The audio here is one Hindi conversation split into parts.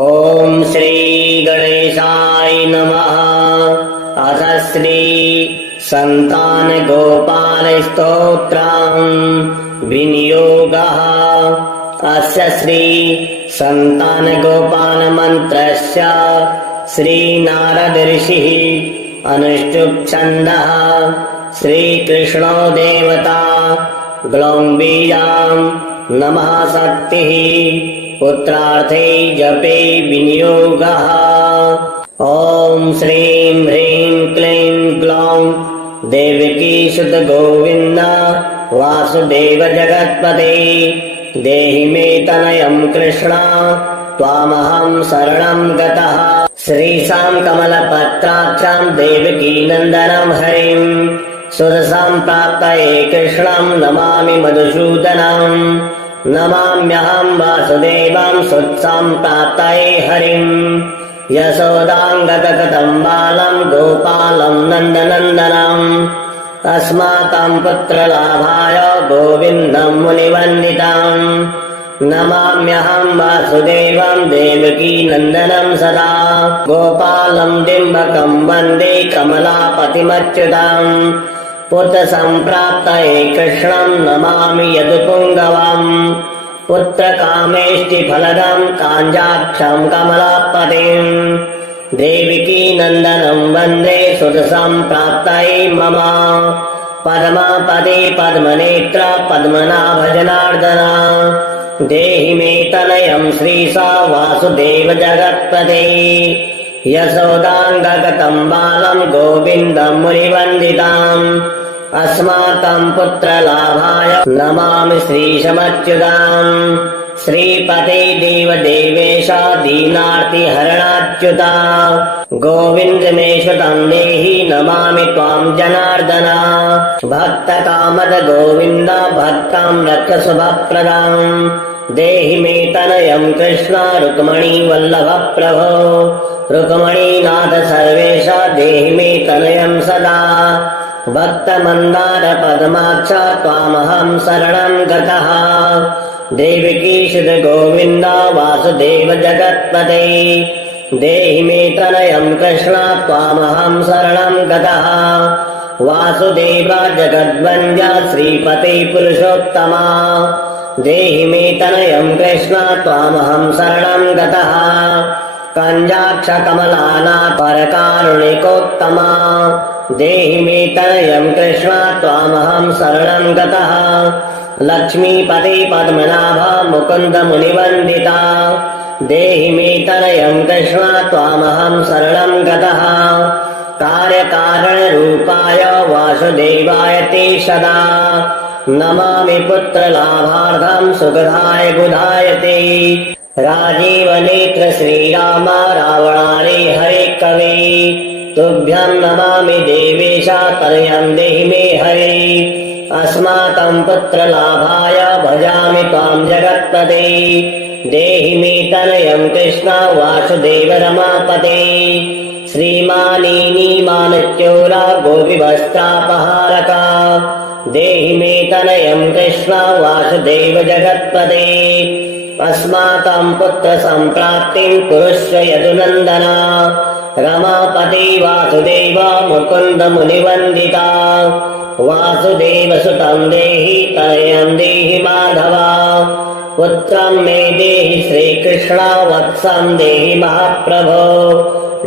ॐ श्री गणेशाय नमः। अथ श्री संतान गोपाल स्तोत्रम् विनियोगः। अस्य श्री संतान गोपाल मंत्रस्य श्री नारद ऋषिः अनुष्टुप् छन्दः। श्री कृष्णो देवता ग्लौं बीजां नमः शक्तिः पुत्रार्थे जपे विनियोगः। ॐ श्रीं ह्रीं क्लीं ग्लौं देवकी सुत गोविन्द वासुदेव जगत्पते देहि मे तनयं कृष्ण त्वामहं शरणं गतः। श्रीशां कमलपत्राक्षां देवकी नन्दनं हरिं सुरसां प्राप्तये कृष्णं नमामि मधुसूदनम्। नमाम्यहं वासुदेवं सुत्सां प्राप्तये हरिं यशोदाङ्गतगतं बालं गोपालं नन्दनन्दनम्। अस्माकं पुत्रलाभाय गोविन्दं मुनिवन्दितम्। नमाम्यहं वासुदेवं देवकी नन्दनं सदा गोपालं डिम्बकं वन्दे कमलापतिमच्युतम्। पुत्रसम्प्राप्तये कृष्णं नमामि यदुपुङ्गवम्। पुत्रकामेष्टिफलदं काञ्जाक्षं कमलापतिम् देवकी नन्दनं वन्दे सुतसम्प्राप्तये मम। पद्मापदे पद्मनेत्र पद्मनाभजनार्दन देहि मे तनयं श्रीशा वासुदेव जगत्पते यशोदाङ्गगतं बालं गोविन्दं मुनिवन्दितम्। अस्माकं पुत्रलाभाय नमामि श्रीशमच्युतम्। श्रीपते देवदेवेश दीनार्तिहरणाच्युता गोविन्दमेश्वतं देहि नमामि त्वां जनार्दन। भक्तकामद गोविन्द भक्तं रक्षशुभप्रदम् देहि मे तनयं कृष्ण रुक्मणी वल्लभ प्रभो रुक्मणीनाथ सर्वेश देहि मे तनयं सदा। भक्तमन्दार पद्माक्ष त्वामहं शरणं गतः। देवकी सुत गोविन्द वासुदेव जगत्पते देहि मे तनयं कृष्ण त्वामहं शरणं गतः। वासुदेव जगद्वन्द्य श्रीपते पुरुषोत्तमा देहि मे तनयं कृष्ण त्वामहं शरणं गतः। कञ्जाक्ष कमलानाथ परकारुणिकोत्तमा देहि मे तनयं कृष्ण त्वामहं शरणं गतः। लक्ष्मीपते पद्मनाभ मुकुन्द मुनिवन्दिता देहि मे तनयं कृष्ण त्वामहं शरणं गतः। कार्यकारणरूपाय वासुदेवाय ते सदा नमामि पुत्रलाभार्थं सुखदाय बुधाय ते। राजीवनेत्र श्रीराम रावणारे हरे कवे तुभ्यं नमामि देवेश तनयं देहि मे हरे। अस्माकं पुत्रलाभाय भजामि त्वां जगत्पते देहि मे तनयं कृष्ण वासुदेव रमापते। श्रीमानीनीमानच्योरा गोपीवस्त्रापहारका देहि मे तनयं कृष्ण वासुदेव जगत्पते। अस्माकं पुत्रसम्प्राप्तिं कुरुष्व यदुनन्दन। रमापते वासुदेव मुकुन्द मुनिवन्दिता वासुदेव सुतं देहि तनयं देहि माधव। पुत्रं मे देहि श्रीकृष्ण वत्सं देहि महाप्रभो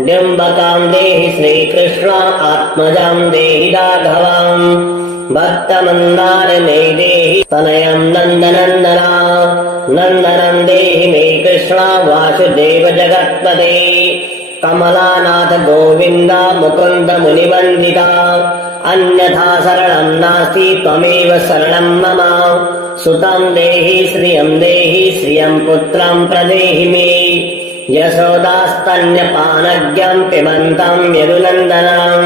डिम्बकं देहि श्रीकृष्ण आत्मजं देहि राघवम्। भक्तमन्दार मे देहि तनयं नन्दनन्दन नन्दनं देहि मे कृष्ण वासुदेव जगत्पते। कमलानाथ गोविन्द मुकुन्द मुनिवन्दिता अन्यथा शरणं नास्ति त्वमेव शरणं मम। सुतं देहि श्रियं पुत्रं प्रदेहि मे यशोदास्तन्यपानज्ञं पिबन्तं यदुनन्दनं।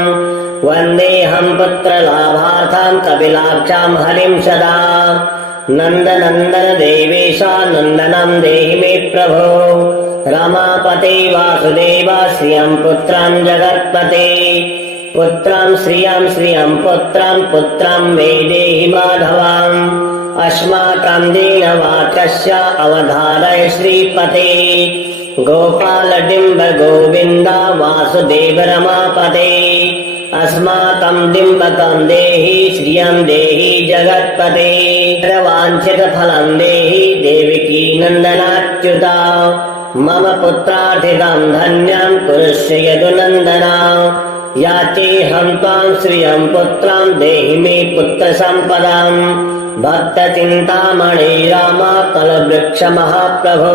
वन्देऽहं पुत्रलाभार्थं कपिलाक्षां हरिं सदा। नन्दनन्दन देवेश नन्दनं देहि मे प्रभो। रमापते वासुदेव श्रियं पुत्रं जगत्पते पुत्रं श्रियं पुत्रं मे देहि माधवम्। अस्माकं दीनवाक्यस्य अवधारय श्रीपते गोपालडिम्ब गोविन्द वासुदेव रमापते अस्माकं डिम्बकं देहि श्रियं देहि जगत्पते वाञ्छितफलं देहि देवकी नन्दनाच्युता मम पुत्रार्थितं धन्यं कुरुष्व यदुनन्दना याचेऽहं त्वां श्रियं पुत्रां देहि मे पुत्रसम्पदाम् भक्तचिन्तामणि राम कलवृक्ष महाप्रभो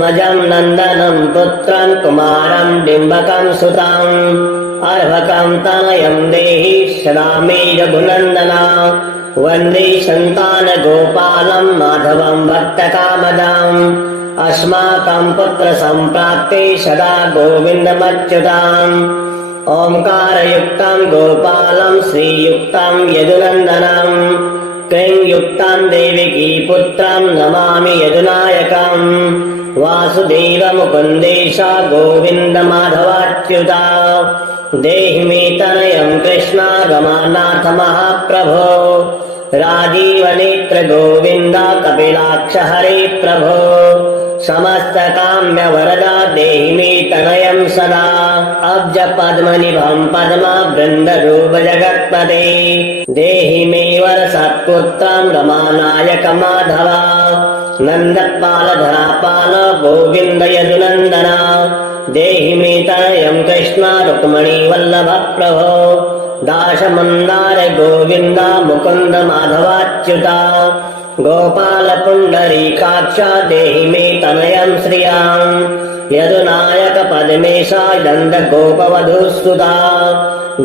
मजं नन्दनं पुत्रं कुमारं डिम्बकं सुताम् अर्भकं तनयं देहि सदा मे रघुनन्दना वन्दे सन्तानगोपालं माधवं भक्तकामदाम् अस्माकं पुत्रसम्प्राप्ते सदा गोविन्दमच्युताम् ओङ्कारयुक्तं गोपालं श्रीयुक्तं यदुनन्दनम् क्लींयुक्तं देवकी पुत्रं नमामि यदुनायकम् वासुदेव मुकुन्देश गोविन्द माधवाच्युता देहि मे तनयं कृष्ण रमानाथ महाप्रभो राजीवनेत्र गोविन्द कपिलाक्ष हरे प्रभो समस्त काम्य वरदा देहि मे तनयं सदा अब्ज पद्मनिभं पद्मा वृन्दरूप जगत्पते देहि मे वरसत्पुत्रं रमानायक माधवा नन्दपाल धरापाल गोविन्द यदुनन्दना देहि मे तनयं कृष्ण रुक्मिणी वल्लभ प्रभो दाशमन्दार गोविन्द मुकुन्द माधवाच्युता गोपाल पुण्डरीकाक्ष देहि मे तनयं श्रियाम् यदुनायक पद्मेशा नन्द गोपवधूसुता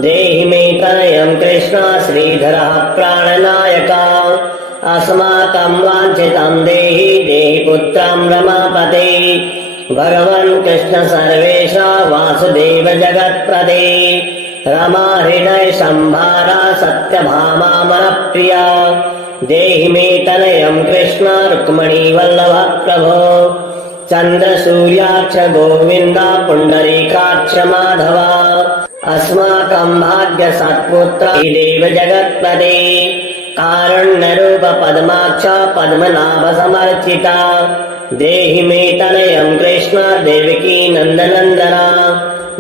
देहि मे तनयं कृष्ण श्रीधरः प्राणनायका अस्माकं वाञ्छितं देहि देहि पुत्रं रमापते भगवन् कृष्ण सर्वेशा वासुदेव जगत्प्रदे रमा हृदय संभारा सत्यभामा मनप्रिया देहि मे तनयं कृष्ण रुक्मिणी वल्लभ प्रभो चन्द्र सूर्याक्ष गोविन्द पुण्डरीकाक्ष माधवा अस्माकं भाग्य सत्पुत्र देव जगत्पते कारुण्यरूप पद्माक्ष पद्मनाभ समर्चिता देहि मे तनयं कृष्ण देवकी नन्दनन्दना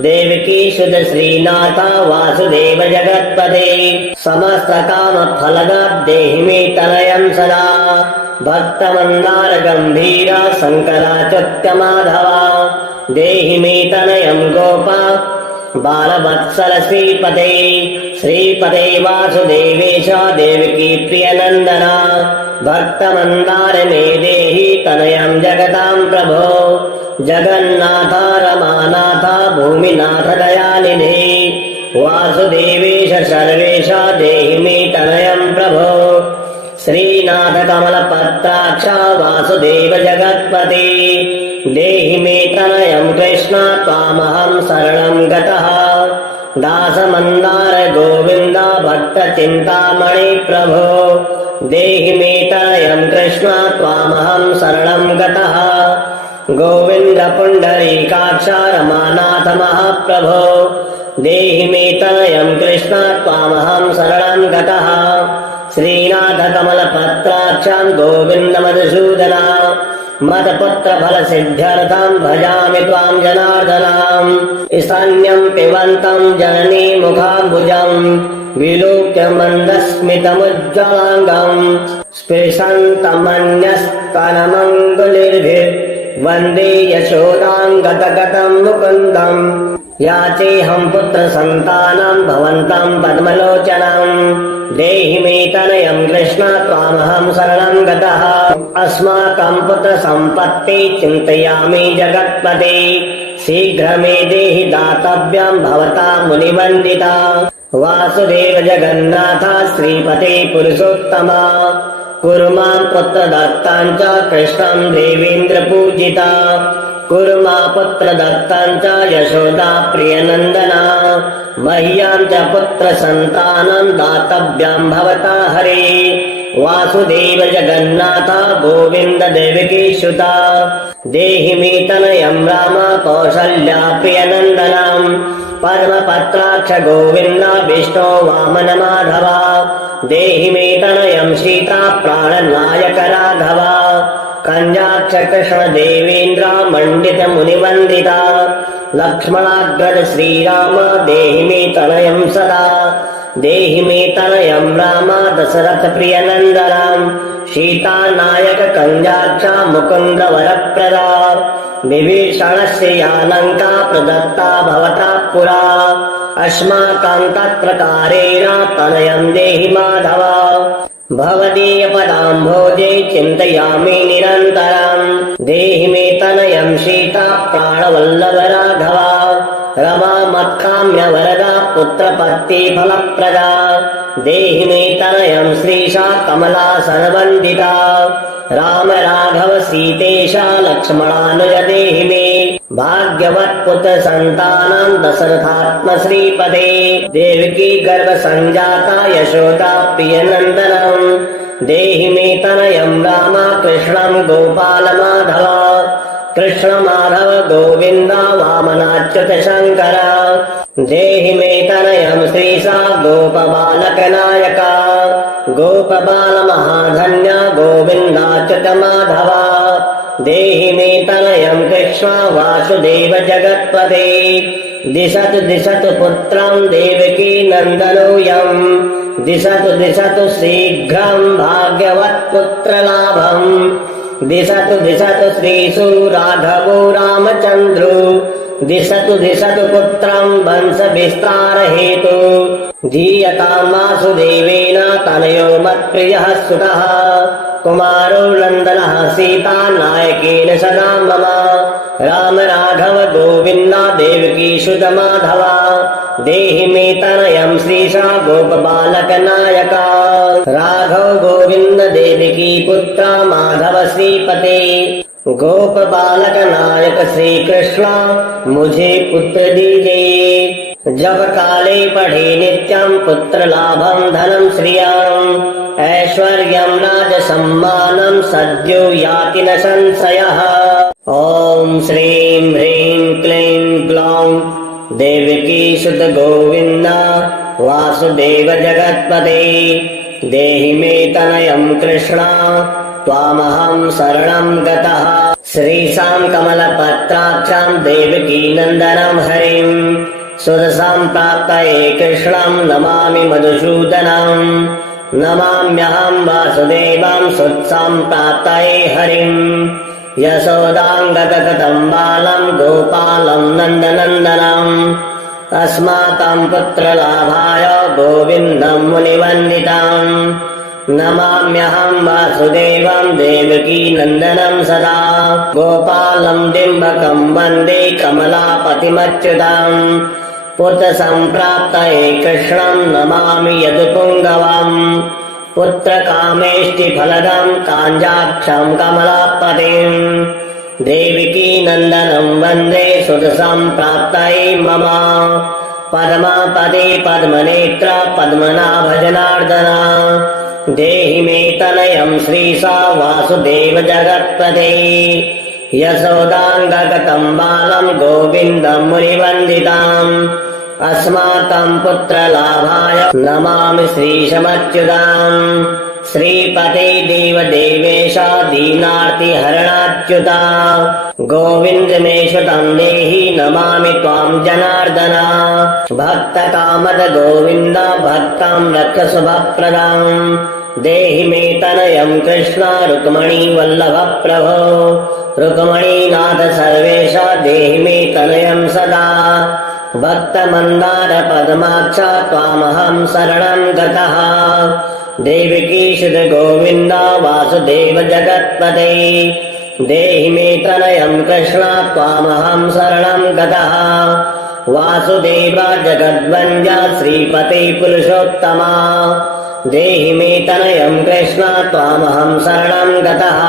देवकी सुत श्रीनाथ वासुदेव जगत्पते समस्त काम फलदा देहि मे तनयं सदा भक्तमन्दार गम्भीर शङ्कराच्युत माधवा देहि मे तनयं गोपा बालवत्सल श्रीपते श्रीपते वासुदेवेश देवकी प्रियनन्दना भक्तमन्दार मे देहि तनयं जगतां प्रभो जगन्नाथ रमानाथ भूमिनाथ दयानिधे वासुदेवेश सर्वेश देहि मे तनयं प्रभो श्रीनाथ कमलपत्राक्ष वासुदेव जगत्पते देहि मे तनयं कृष्ण त्वामहं शरणं गतः दासमन्दार गोविन्द भक्तचिन्तामणि प्रभो देहि मे तनयं कृष्ण त्वामहं शरणं गतः गोविन्द पुण्डरीकाक्ष रमानाथ महाप्रभो देहि मे तनयं कृष्ण त्वामहं शरणं गतः श्रीनाथ कमलपत्राक्षं गोविन्द मधुसूदना मत्पुत्र फल सिद्ध्यर्थं भजामि त्वां जनार्दनाम् स्तन्यं पिबन्तं जननी मुखाम्बुजं विलोक्य मन्दस्मितमुज्ज्वलाङ्गं स्पृशन्तमन्यस्तनमङ्गुलिर्भिः वन्दे यशोदां गतगतं मुकुन्दम् याचेऽहं पुत्रसन्तानं भवन्तं पद्मलोचनं देहि मे तनयं कृष्ण त्वामहं शरणं गतः अस्माकं पुत्रसम्पत्ति चिन्तयामि जगत्पते शीघ्र मे देहि दातव्यं भवता मुनिवन्दिता वासुदेव जगन्नाथ श्रीपते पुरुषोत्तमा कुरु मां पुत्रदत्तां च कृष्णं देवेन्द्र पूजिता कुरु मा पुत्रदत्तां च यशोदा प्रियनन्दना मह्यां च पुत्रसन्तानं दातव्यं भवता हरे वासुदेव जगन्नाथ गोविन्द देवकीसुता देहि मे तनयं राम कौसल्या प्रियनन्दनम् पद्मपत्राक्ष गोविन्द विष्णो वामन माधवा देहि मे तनयं सीता प्राणनायक राघवा कञ्जाक्ष कृष्ण देवेन्द्र मण्डित मुनिवन्दिता लक्ष्मणाग्रज श्रीराम देहि मे तनयं सदा देहि मे तनयं राम दशरथ प्रियनन्दनम् सीतानायक कञ्जाक्ष मुकुन्द वरप्रदा विभीषणस्य या लङ्का प्रदत्ता भवता पुरा अस्माकं तत्प्रकारेण तनयं देहि माधव भवदीयपदाम्भोजे चिन्तयामि निरन्तरम् देहि मे तनयं सीता प्राणवल्लभ राघव रमा मत्काम्य वरदा पुत्रपत्ति फलप्रदा देहि मे तनयं श्रीशा कमलासनवन्दिता राम राघव सीतेशा लक्ष्मणानुज देहि मे भाग्यवत् पुत्र संतानं दशरथात्म श्रीपदे देवकी गर्भ संजाता यशोदा प्रियनन्दनं देहि मे तनयं राम कृष्णं गोपाल माधव कृष्ण माधव गोविन्द वामनाच्युत शङ्कर देहि मे तनयं श्रीशा गोपबालक नायक गोपबाल महाधन्य गोविन्दाच्युत माधव देहि मे तनयं कृष्ण वासुदेव जगत्पते दिशतु दिशतु पुत्रं देवकी नन्दनोऽयं दिशतु दिशतु शीघ्रं भाग्यवत् पुत्रलाभम् दिशतु दिशतु श्रीषु राघवो रामचन्द्रो दिशतु दिशतु पुत्रं वंश विस्तार हेतु धीयतां वासुदेवेन तनयो मत्प्रियः सुतः कुमारो नन्दनः सीता नायकेन सदा मम राम राघव गोविन्द देवकी सुत माधव देहि मे तनयं श्रीशा गोपबालक नायक राघव गोविन्द देवकी पुत्र माधव श्रीपते गोप बालक नायक श्री कृष्ण मुझे पुत्र दीजिए जब काले पढ़े नित्यं पुत्र लाभं धनं श्रियं ऐश्वर्यं राज सम्मानं सद्यो याति न संशयः ॐ श्रीं ह्रीं क्लीं ग्लौं देवकी सुत गोविन्द वासुदेव जगत्पते देहि मे तनयं कृष्ण त्वामहं शरणं गतः श्रीशां कमलपत्राक्षां देवकी नन्दनं हरिं सुरसां प्राप्तये कृष्णं नमामि मधुसूदनं नमाम्यहं वासुदेवं सुत्सां प्राप्तये हरिं यशोदां गतगतं बालं गोपालं नन्दनन्दनम् अस्माकं पुत्रलाभाय गोविन्दं मुनिवन्दितम् नमाम्यहं वासुदेवं देवकी नन्दनं सदा गोपालं डिम्बकं वन्दे कमलापतिमच्युतम् पुत्र सम्प्राप्तये कृष्णं नमामि यदुपुङ्गवम् पुत्र कामेष्टि फलदं काञ्जाक्षं कमलापतिम् देवकी नन्दनं वन्दे सुत सम्प्राप्तये मम पद्मापदे पद्मनेत्र पद्मनाभजनार्दना देहि मे तनयं श्रीशा वासुदेव जगत्पते यशोदाङ्गगतं बालं गोविन्दं मुनिवन्दितम् अस्माकं पुत्रलाभाय नमामि श्रीशमच्युताम् श्रीपते देवदेवेश दीनार्तिहरणाच्युता गोविन्द मे श्रुतं देहि नमामि त्वां जनार्दन भक्तकामद गोविन्द भक्तं रक्ष शुभप्रदां देहि मे तनयं कृष्ण रुक्मणी वल्लभ प्रभो रुक्मणीनाथ सर्वेश देहि मे तनयं सदा भक्तमन्दार पद्माक्ष त्वामहं शरणं गतः देवकी सुत गोविन्द वासुदेव जगत्पते देहि मे तनयं कृष्ण त्वामहं शरणं गतः वासुदेव जगद्वन्द्य श्रीपते पुरुषोत्तमा देहि मे तनयं कृष्ण त्वामहं शरणं गतः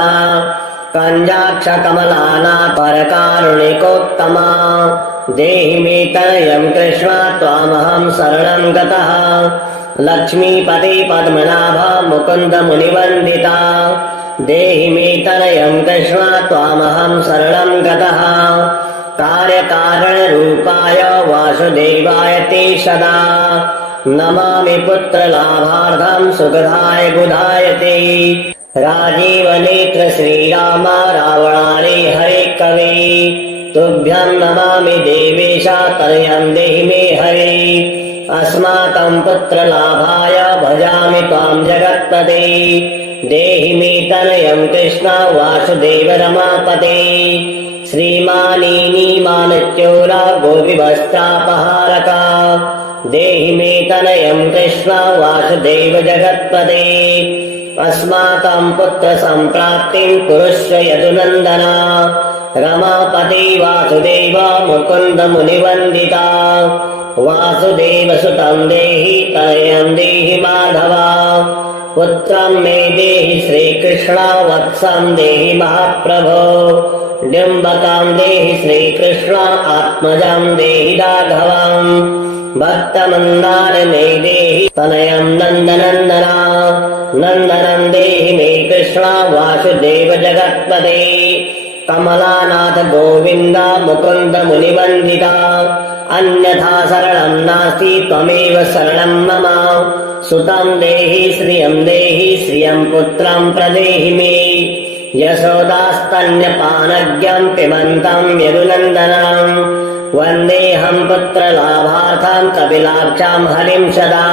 कञ्जाक्ष कमलानाथ परकारुणिकोत्तमा देहि मे तनयं कृष्ण त्वामहं शरणं गतः लक्ष्मीपते पद्मनाभ मुकुन्द मुनिवन्दिता देहि मे तनयं कृष्ण त्वामहं शरणं गतः कार्यकारणरूपाय वासुदेवाय ते सदा नमामि पुत्रलाभार्थं सुखदाय बुधाय ते। राजीव नेत्र श्रीराम रावणारे हरे कवे तुभ्यं नमामि देवेशा तनयं देहि मे हरे। अस्माकं पुत्रलाभाय भजामि त्वां जगत्पते देहि मे तनयं कृष्ण वासुदेव रमापते। श्रीमानीमानच्योरा गोपिवस्त्रापहारका देहि मे तनयं कृष्ण वासुदेव जगत्पते। अस्माकं पुत्र संप्राप्तिं कुरुष्व यदुनन्दना रमापते वासुदेव मुकुन्द मुनिवन्दिता। वासुदेव सुतं देहि तनयं देहि माधवा। पुत्रं मे देहि श्रीकृष्ण वत्सं देहि महाप्रभो। डिम्बकं देहि श्रीकृष्ण आत्मजं देहि राघवम्। भक्तमन्दार मे देहि तनयं नन्दनन्दना। नन्दनं देहि मे कृष्ण वासुदेव जगत्पते। कमलानाथ गोविन्द मुकुन्द मुनिवन्दिता। अन्यथा शरणं नास्ति त्वमेव शरणं मम। सुतं देहि श्रियं पुत्रं प्रदेहि मे। यशोदास्तन्यपानज्ञं पिबन्तं यदुनन्दनं वन्देऽहं पुत्रलाभार्थं कपिलाक्षां हरिं सदा।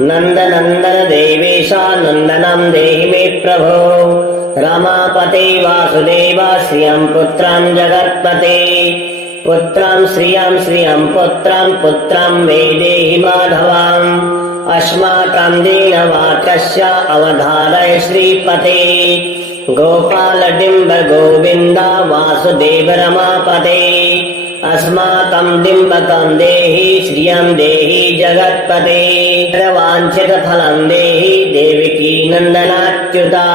नन्दनन्दन देवेशा नन्दनं देहि मे प्रभो। रमापते वासुदेव श्रियं पुत्रं जगत्पते। पुत्रं श्रियं पुत्रं मे देहि माधवम्। अस्माकं दीनवाक्यस्य अवधारय श्रीपते। गोपाल डिम्ब गोविन्द वासुदेव रमापते। अस्माकं डिम्बकं देहि श्रियं देहि जगत्पते। वाञ्छितफलं देहि देवकी नन्दनाच्युता।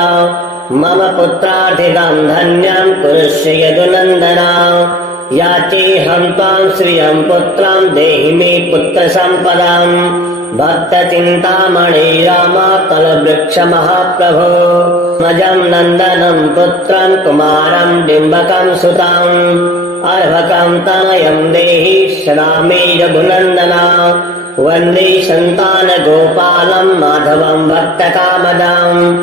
मम पुत्रार्थितं धन्यं कुरुष्व यदुनन्दना। याचेऽहं त्वां श्रियं पुत्रं देहि मे पुत्रसम्पदाम्। भक्तचिन्तामणि राम कलवृक्ष महाप्रभो। मजं नन्दनं पुत्रं कुमारं डिम्बकं सुतम्। अर्भकं तनयं देहि सदा मे रघुनन्दना। वन्दे सन्तान गोपालं माधवं भक्तकामदाम्।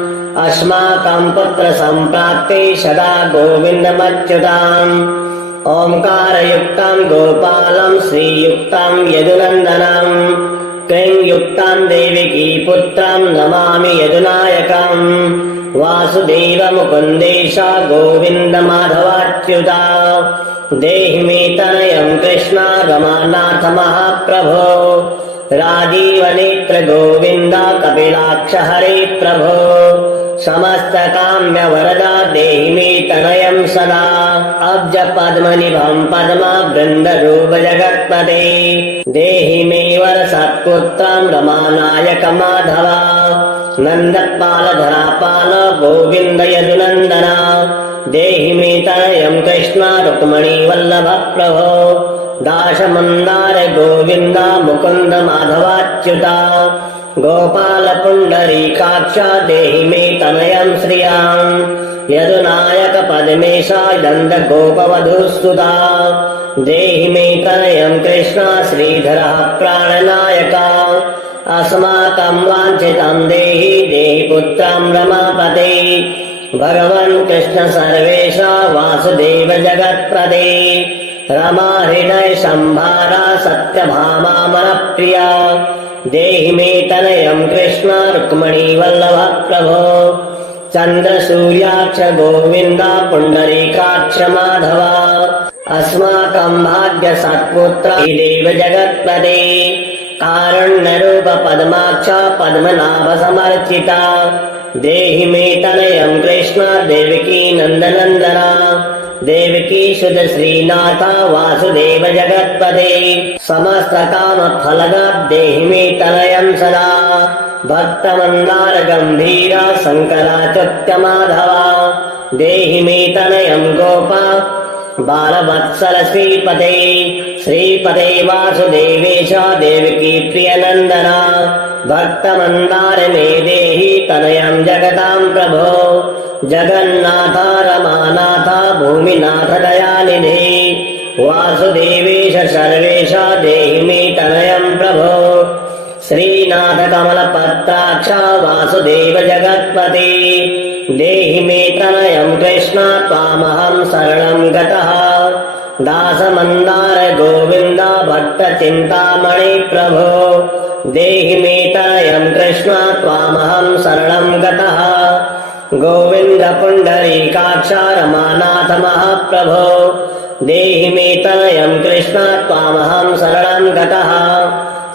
अस्माकं पुत्र सम्प्राप्ते सदा गोविन्दमच्युताम्। ओंकारयुक्तं गोपालं श्रीयुक्तं यदुनन्दनं। क्लींयुक्तं देवकी पुत्रं नमामि यदुनायकम्। वासुदेव मुकुन्देश गोविन्द माधवाच्युता। देहि मे तनयं कृष्ण रमानाथ महाप्रभो। राजीव नेत्र गोविन्द कपिलाक्ष हरे प्रभो। समस्त काम्य वरदा देहि मे तनयं सदा। अब्ज पद्मनिभं पद्म वृन्द रूप जगत्पते। देहि मे वर सत्पुत्रं रमानायक माधवा। नन्दपाल धरापाल गोविन्द यदुनन्दना। देहि मे तनयं कृष्ण रुक्मिणी वल्लभ प्रभो। दाशमन्दार गोविन्द मुकुन्द माधवाच्युता। गोपाल पुण्डरीकाक्ष देहि मे तनयं श्रियं। यदुनायक पद्मेश नन्द गोपवधूस्तुता। देहि मे तनयं कृष्ण श्रीधरः प्राणनायका। अस्माकं वाञ्छितं देहि देहि पुत्रं रमापते। भगवन् कृष्ण सर्वेश वासुदेव जगत्पते। रमा हृदय संभारा सत्यभामा मनप्रिया। देहि मे तनयं कृष्ण रुक्मिणी वल्लभ प्रभो। चन्द्र सूर्याक्ष गोविन्द पुण्डरीकाक्ष माधवा। अस्माकं भाग्य सत्पुत्र देव जगत्पते। कारुण्यरूप पद्माक्ष पद्मनाभ समर्चिता। देहि मे तनयं कृष्ण देवकी नन्दनन्दना। देवकी सुत श्रीनाथ वासुदेव जगत्पते। समस्त काम फलदा देहि मे तनयं सदा। भक्तमन्दार गम्भीर शङ्कराच्युत माधवा। देहि मे तनयं गोपा बालवत्सल श्रीपते। श्रीपते वासुदेवेश देवकी प्रियनन्दना। भक्तमन्दार मे देहि तनयं जगतां प्रभो। जगन्नाथ रमानाथ भूमिनाथ दयानिधे। वासुदेवेश सर्वेश देहि मे तनयं प्रभो। श्रीनाथ कमलपत्राक्ष वासुदेव जगत्पते देहि मे तनयं कृष्ण त्वामहं शरणं गतः दासमन्दार गोविन्द भट्ट चिन्तामणि प्रभो देहि मे तनयं कृष्ण त्वामहं शरणं गतः गोविन्द पुण्डरीकाक्ष रमानाथ महाप्रभो देहि मे तनयं कृष्ण त्वामहं शरणं गतः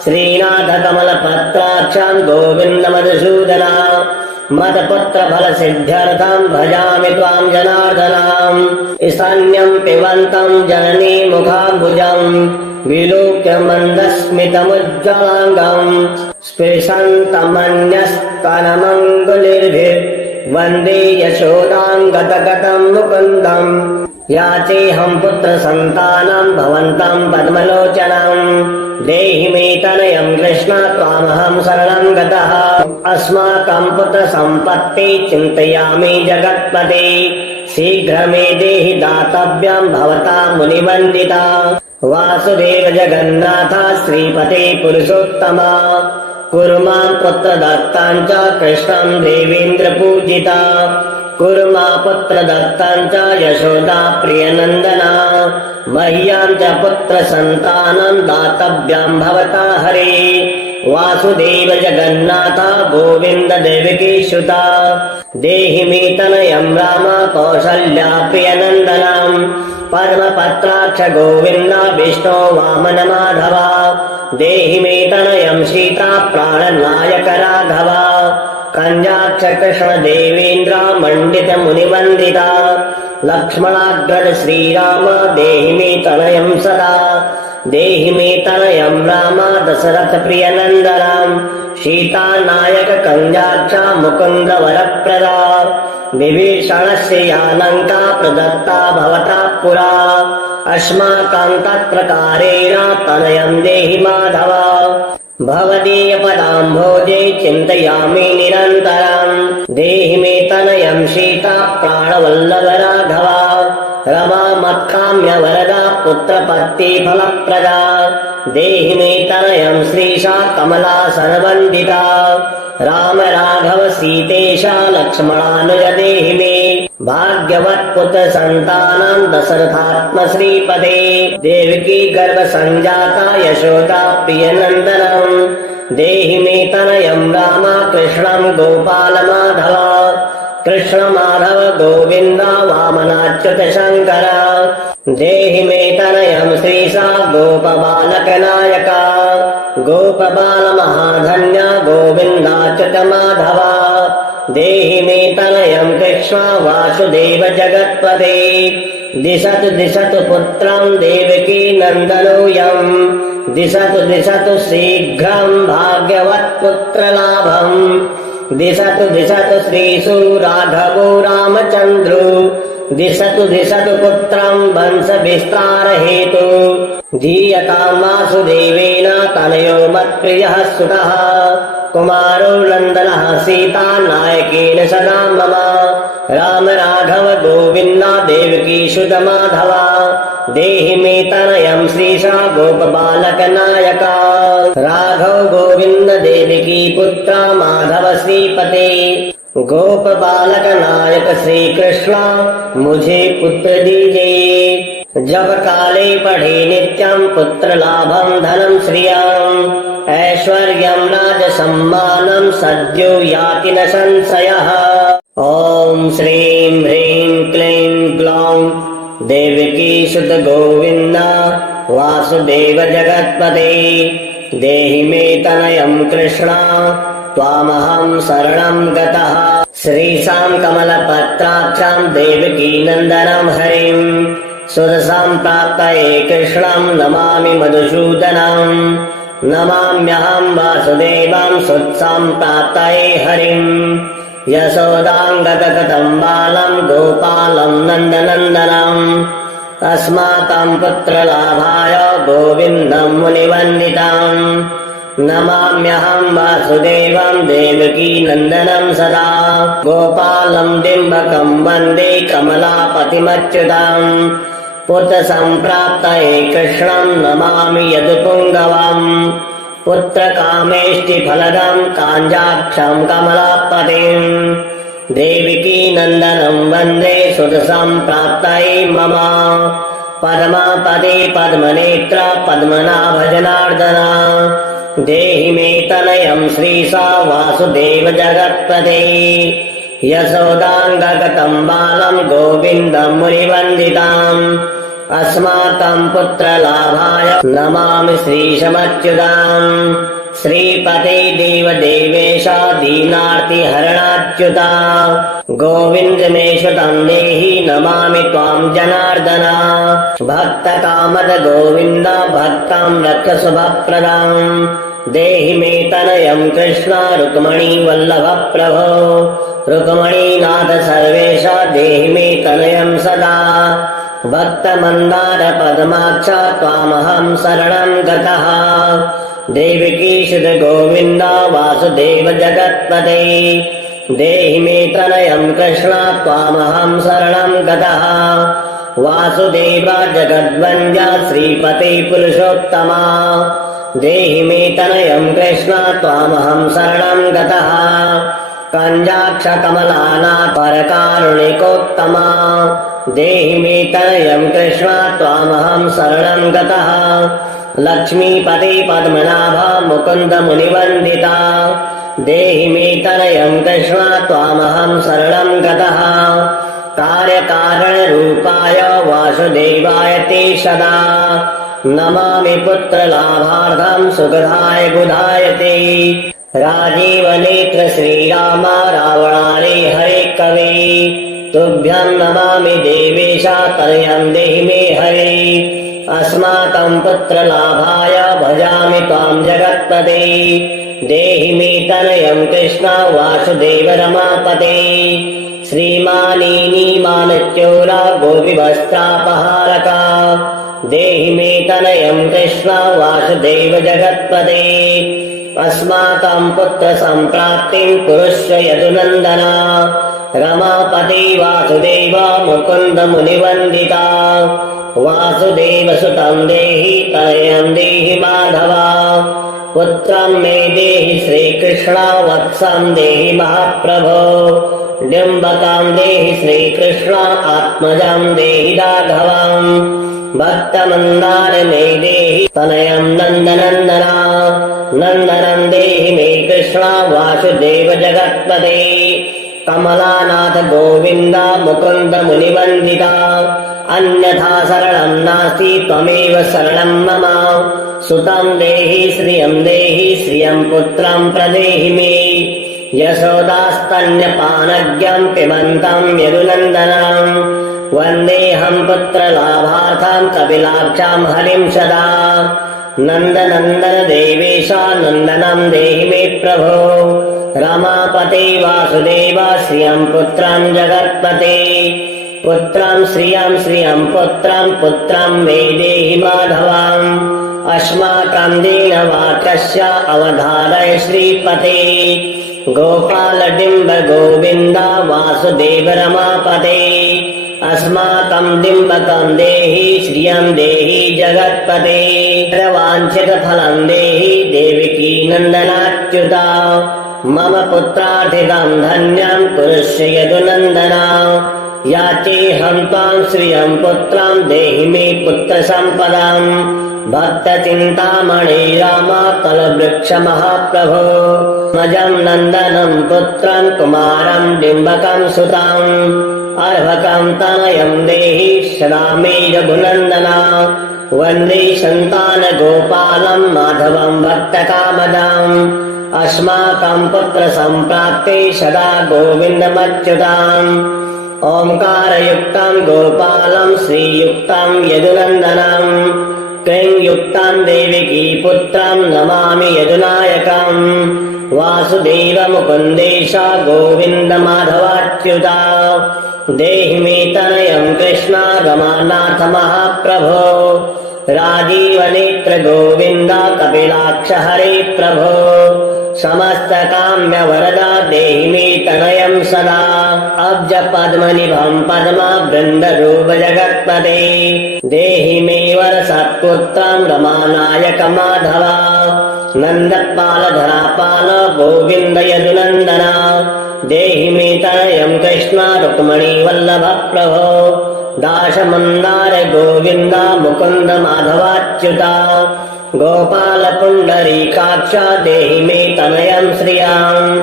श्रीनाथ कमलपत्राक्षं गोविन्द मधुसूदना मत्पुत्र फल सिद्ध्यर्थं भजामि त्वां जनार्दनम् स्तन्यं पिबन्तं जननी मुखाम्बुजं विलोक्य मन्दस्मितमुज्ज्वलाङ्गं स्पृशन्तमन्यस्तनमङ्गुलिर्भिः वन्दे यशोदां गतगतं मुकुन्दम् याचेऽहं पुत्रसन्तानं भवन्तं पद्मलोचनं देहि मे तनयं कृष्ण त्वामहं शरणं गतः अस्माकं पुत्रसम्पत्ति चिन्तयामि जगत्पते शीघ्र मे देहि दातव्यं भवता मुनिवन्दिता वासुदेव जगन्नाथ श्रीपते पुरुषोत्तमा कुरु मां पुत्रदत्तां च कृष्णं देवेन्द्र पूजिता कुरु मा पुत्रदत्तां च यशोदा प्रियनन्दना मह्यां च पुत्रसन्तानं दातव्यं भवता हरे वासुदेव जगन्नाथ गोविन्द देवकी सुता देहि मे तनयं राम कौसल्या प्रियनन्दनं पद्मपत्राक्ष गोविन्द विष्णो वामन माधव देहि मे तनयं सीता प्राणनायक राघव कन्याक्ष कृष्ण देवेन्द्र मण्डित मुनिवन्दिता लक्ष्मणाग्रज श्रीराम देहि मे तनयं सदा देहि मे तनयं राम दशरथ प्रियनन्दनं सीता नायक कन्याक्ष मुकुन्द वरप्रदा विभीषणस्य या लङ्का प्रदत्ता भवता पुरा अस्माकं तत्प्रकारेण तनयं देहि माधव भवदीयपदाम्भोजे चिन्तयामि निरन्तरं देहि मे तनयं सीता प्राणवल्लभ राघव रमा मत्काम्य वरदा पुत्रपत्ति फलप्रदा देहि मे तनयं श्रीशा कमला सर्वन्दिता राम राघव सीतेशा लक्ष्मणानुज देहि मे भाग्यवत् पुत्र सन्तानं दशरथात्म श्रीपदे देवकी गर्भ संजाता यशोदा प्रियनन्दनं देहि मे तनयं राम कृष्णं गोपाल माधव कृष्ण माधव गोविन्द वामनाच्युत शङ्कर देहि मे तनयं श्रीशा गोपबालक नायक गोपबाल महाधन्य गोविन्दाच्युत माधव देहि मे तनयं कृष्ण वासुदेव जगत्पते दिशतु दिशतु पुत्रं देवकी नन्दनोऽयं दिशतु दिशतु शीघ्रं भाग्यवत् पुत्रलाभम् दिशतु दिशतु श्रीषु राघवो रामचन्द्रो दिशतु दिशतु पुत्रं वंश विस्तार हेतु धीयतां वासुदेवेन तनयो मत्प्रियः सुतः कुमारो नन्दनः सीता नायकेन सदा मम राम राघव गोविन्द देवकी सुत माधव देहि मे तनयं श्रीशा गोपबालक नायक राघव गोविन्द देवकी पुत्र माधव श्रीपते गोप बालक नायक श्री कृष्ण मुझे पुत्र दीजिए जब काले पढ़े नित्यं पुत्र लाभं धनं श्रियं ऐश्वर्यं राज सम्मानं सद्यो याति न संशयः ॐ श्रीं ह्रीं क्लीं ग्लौं देवकी सुत गोविन्द वासुदेव जगत्पते देहि मे तनयं कृष्ण त्वामहं शरणं गतः श्रीशां कमलपत्राक्षां देवकी नन्दनं हरिं सुरसम्प्राप्तये कृष्णं नमामि मधुसूदनं नमाम्यहं वासुदेवं सुत्सम्प्राप्तये हरिं यशोदाङ्गतगतं बालं गोपालं नन्दनन्दनम् अस्माकं पुत्रलाभाय गोविन्दं मुनिवन्दितं नमाम्यहं वासुदेवं देवकी नन्दनं सदा गोपालं डिम्बकं वन्दे कमलापतिमच्युतम् पुत्रसम्प्राप्तये कृष्णं नमामि यदुपुङ्गवम् पुत्रकामेष्टिफलदम् काञ्जाक्षम् कमलापतिम् देवकी नन्दनम् वन्दे सुतसम्प्राप्तये मम पद्मापते पद्मनेत्र पद्मनाभ जनार्दन देहि मे तनयम् श्रीसा वासुदेव जगत्पते यशोदाङ्गगतम् बालम् गोविन्दम् मुनिवन्दिताम् अस्माकम् पुत्रलाभाय नमामि श्रीशमच्युताम् श्रीपते देवदेवेश दीनार्तिहरणाच्युता गोविन्द मे श्रुतम् देहि नमामि त्वाम् जनार्दन भक्तकामद गोविन्द भक्ताम् रक्ष शुभप्रदाम् देहि मे तनयम् कृष्ण रुक्मणी वल्लभ प्रभो रुक्मणीनाथ सर्वेश देहि मे तनयम् सदा भक्तमन्दार पद्माक्ष त्वामहम् शरणम् गतः देवकी सुत गोविन्द वासुदेव जगत्पते देहि मे तनयम् कृष्ण त्वामहम् शरणम् गतः वासुदेव जगद्वन्द्य श्रीपते पुरुषोत्तमा देहि मे तनयम् कृष्ण त्वामहम् शरणम् गतः कञ्जाक्ष कमलानाथ परकारुणिकोत्तमा देहि मे तनयम् कृष्ण त्वामहम् शरणम् गतः लक्ष्मीपते पद्मनाभ मुकुन्द मुनिवन्दिता देहि मे तनयम् कृष्ण त्वामहम् शरणम् गतः कार्यकारणरूपाय वासुदेवाय ते सदा नमामि पुत्रलाभार्थम् सुखदाय बुधाय ते राजीवनेत्र श्रीराम रावणारे हरे कवे तुभ्यम् नमामि देवेश तनयम् देहि मे हरे अस्माकम् पुत्रलाभाय भजामि त्वाम् जगत्पते देहि मे तनयम् कृष्ण वासुदेव रमापते श्रीमानीमानच्योरा गोपिवस्त्रापहारका देहि मे तनयम् कृष्ण वासुदेव जगत्पते अस्माकम् पुत्र सम्प्राप्तिम् कुरुष्व यदुनन्दन रमापते वासुदेव मुकुन्द मुनिवन्दिता वासुदेव सुतम् देहि तनयम् देहि माधव पुत्रम् मे देहि श्रीकृष्ण वत्सम् देहि महाप्रभो डिम्बकम् देहि श्रीकृष्ण आत्मजम् देहि राघवम् भक्तमन्दार मे देहि तनयम् नन्दनन्दन नन्दनम् देहि मे कृष्ण वासुदेव जगत्पते कमलानाथ गोविन्द मुकुन्द मुनिवन्दिता अन्यथा शरणम् नास्ति त्वमेव शरणम् मम सुतम् देहि श्रियम् पुत्रम् प्रदेहि मे यशोदास्तन्यपानज्ञम् पिबन्तम् यदुनन्दनम् वन्देऽहम् पुत्रलाभार्थम् कपिलाक्षाम् हरिम् सदा नन्दनन्दन देवेश नन्दनम् देहि मे प्रभो रमापते वासुदेव श्रियम् पुत्रम् जगत्पते पुत्रम् श्रियम् पुत्रम् मे देहि माधवम् अस्माकम् दीनवाक्यस्य अवधारय श्रीपते गोपाल डिम्ब गोविन्द वासुदेव रमापते अस्माकम् डिम्बकम् देहि श्रियम् देहि जगत्पते वाञ्छितफलम् देहि देवकी नन्दनाच्युता मम पुत्रार्थितम् धन्यम् कुरुष्व यदुनन्दन याचेऽहम् त्वाम् श्रियम् पुत्रम् देहि मे पुत्रसम्पदम् भक्तचिन्तामणि राम कलवृक्ष महाप्रभो मजम् नन्दनम् पुत्रम् कुमारम् डिम्बकम् सुतम् अर्भकम् तनयम् देहि सदा मे रघुनन्दन वन्दे सन्तान गोपालम् माधवम् भक्तकामदम् अस्माकम् पुत्र सम्प्राप्ते सदा गोविन्दमच्युताम् ओङ्कारयुक्तम् गोपालम् श्रीयुक्तम् यदुनन्दनम् क्लीङ्युक्तम् देवकी पुत्रम् नमामि यदुनायकम् वासुदेव मुकुन्देश गोविन्द माधवाच्युता देहि मे तनयम् कृष्ण रमानाथ महाप्रभो राजीवनेत्र गोविन्द कपिलाक्ष हरे प्रभो समस्त काम्य वरदा देहि मे तनयम् सदा अब्ज पद्मनिभम् पद्मा वृन्द रूप जगत्पते देहि मे वर सत्पुत्रम् रमानायक माधव नन्दपालधरापाल गोविन्द यदुनन्दना देहि मे तनयं कृष्ण रुक्मिणी वल्लभ प्रभो दाशमन्दार गोविन्द मुकुन्द माधवाच्युता गोपाल पुण्डरीकाक्ष देहि मे तनयं श्रियाम्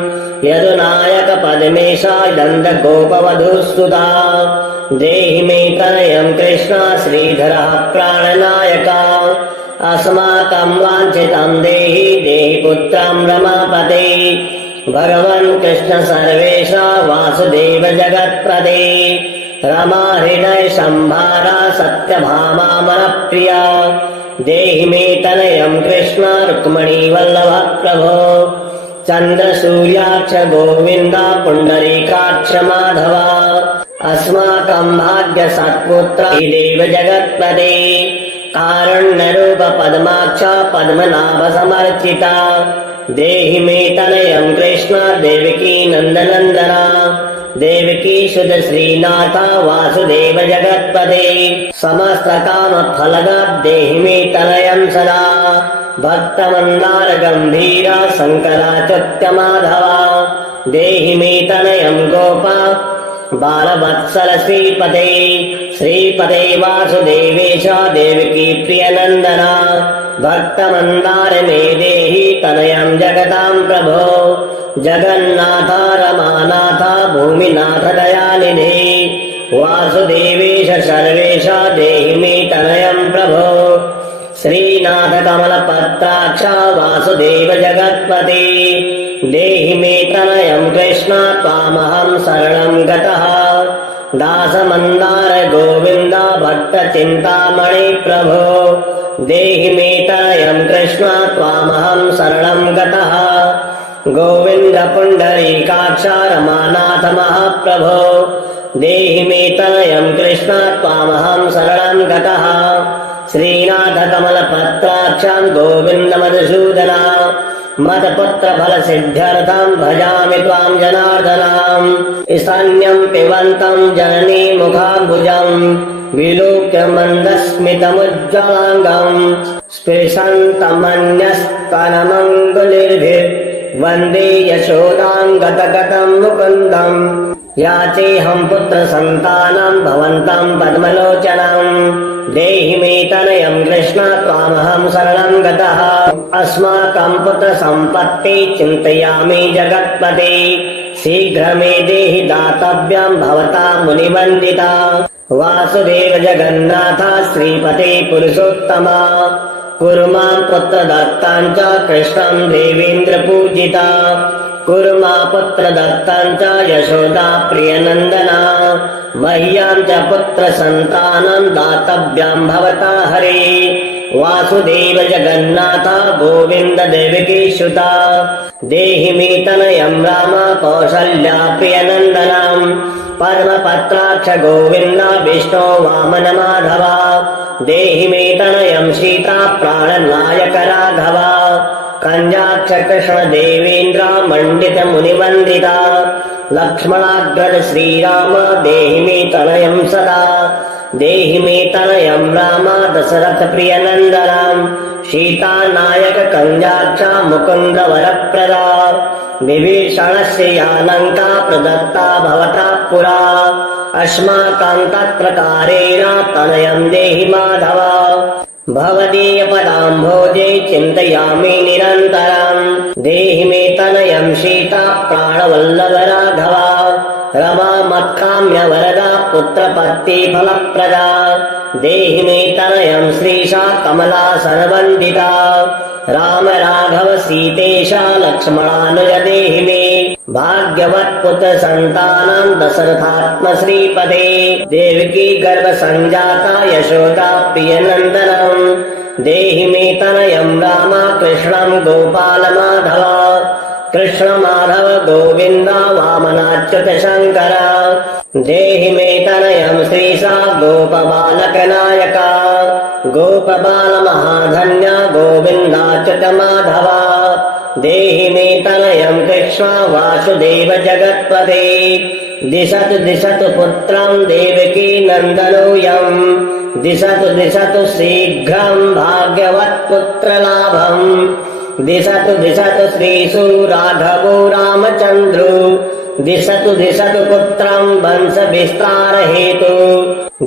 यदुनायक पद्मेशा नन्द गोपवधूसुता देहि मे तनयं कृष्ण श्रीधरः प्राणनायका अस्माकं वाञ्छितं देहि देहि पुत्रं रमापते भगवन् कृष्ण सर्वेशा वासुदेव जगत्प्रदे रमा हृदय संभारा सत्यभामा मनप्रिया देहि मे तनयं कृष्ण रुक्मिणी वल्लभ प्रभो चन्द्र सूर्याक्ष गोविन्द पुण्डरीकाक्ष माधवा अस्माकं भाग्य सत्पुत्र देव जगत्पते कारुण्यरूप पद्माक्ष पद्मनाभ समर्चिता देहि मे तनयं कृष्ण देवकी नन्दनन्दना देवकी सुत श्रीनाथ वासुदेव जगत्पते समस्त काम फलदा देहि मे तनयं सदा भक्तमन्दार गंभीरा शंकराच्युत माधवा देहि मे तनयं गोपा बालवत्सल श्रीपते श्रीपते वासुदेवेश देवकी प्रियनन्दना भक्तमन्दार मे देहि तनयं जगतां प्रभो जगन्नाथ रमानाथ भूमिनाथ दयानिधे वासुदेवेश सर्वेश देहि मे तनयं प्रभो श्रीनाथ कमलपत्राक्ष वासुदेव जगत्पते देहि मे तनयं कृष्ण त्वामहं शरणं गतः दासमन्दार गोविन्द भक्त चिन्तामणि प्रभो देहि मे तनयं कृष्ण त्वामहं शरणं गतः गोविन्द पुण्डरीकाक्ष रमानाथ महाप्रभो देहि मे तनयं कृष्ण त्वामहं शरणं गतः श्रीनाथ कमलपत्राक्षं गोविन्द मधुसूदना मत्पुत्र फल सिद्ध्यर्थं भजामि त्वां जनार्दनम् ईशान्यं पिबन्तं जननी मुखाम्बुजं विलोक्य मन्दस्मितमुज्ज्वलाङ्गं स्पृशन्तमन्यस्तनमङ्गुलिर्भिः वन्दे यशोदां गतगतं मुकुन्दम् याचेऽहं पुत्र सन्तानं भवन्तं पद्मलोचनं देहि मे तनयं कृष्ण त्वामहं शरणं गतः अस्माकं पुत्र सम्पत्ति चिन्तयामि जगत्पते शीघ्र मे देहि दातव्यं भवता मुनिवन्दिता वासुदेव जगन्नाथ श्रीपते पुरुषोत्तमा कुरु मां पुत्रदत्तां च कृष्णं देवेन्द्र पूजिता कुरु मां पुत्रदत्तां च यशोदा प्रियनन्दना मह्यां च पुत्रसन्तानं दातव्यं भवता हरे वासुदेव जगन्नाथ गोविन्द देवकी सुता देहि मे तनयं राम कौसल्या प्रियनन्दनं पद्मपत्राक्ष गोविन्द विष्णो वामन माधवा देहि मे तनयं सीता प्राणनायक राघवा कञ्जाक्ष कृष्ण देवेन्द्र मण्डित मुनिवन्दिता लक्ष्मणाग्रज श्रीराम देहि मे तनयं सदा देहि मे तनयं राम दशरथ प्रियनन्दनं सीता नायक कञ्जाक्ष मुकुन्द वरप्रदा विभीषणस्य या लङ्का प्रदत्ता भवता पुरा अस्माकं तत्प्रकारेण तनयं देहि माधव भवदीयपदाम्भोजे चिन्तयामि निरन्तरं देहि मे तनयं सीता प्राणवल्लभ राघवा रमा मत्काम्य वरदा पुत्रपत्ति फलप्रदा देहि मे तनयं श्रीशा कमला सर्वन्दिता राम राघव सीतेशा लक्ष्मणानुज देहि मे भाग्यवत् पुत्र सन्तानं दशरथात्म श्रीपदे देवकी गर्भ संजाता यशोदा प्रियनन्दनं देहि मे तनयं राम कृष्णं गोपाल माधव कृष्ण माधव गोविन्द वामनाच्युत शङ्कर देहि मे तनयं श्रीशा गोपबालक नायका गोपबाल महाधन्य गोविन्दाच्युत माधव देहि मे तनयं कृष्ण वासुदेव जगत्पते दिशतु दिशतु पुत्रं देवकी नन्दनोऽयं दिशतु दिशतु शीघ्रं भाग्यवत् पुत्रलाभं दिशतु दिशतु श्रीषु राघवो रामचन्द्रो दिशतु दिशतु पुत्रं वंश विस्तार हेतु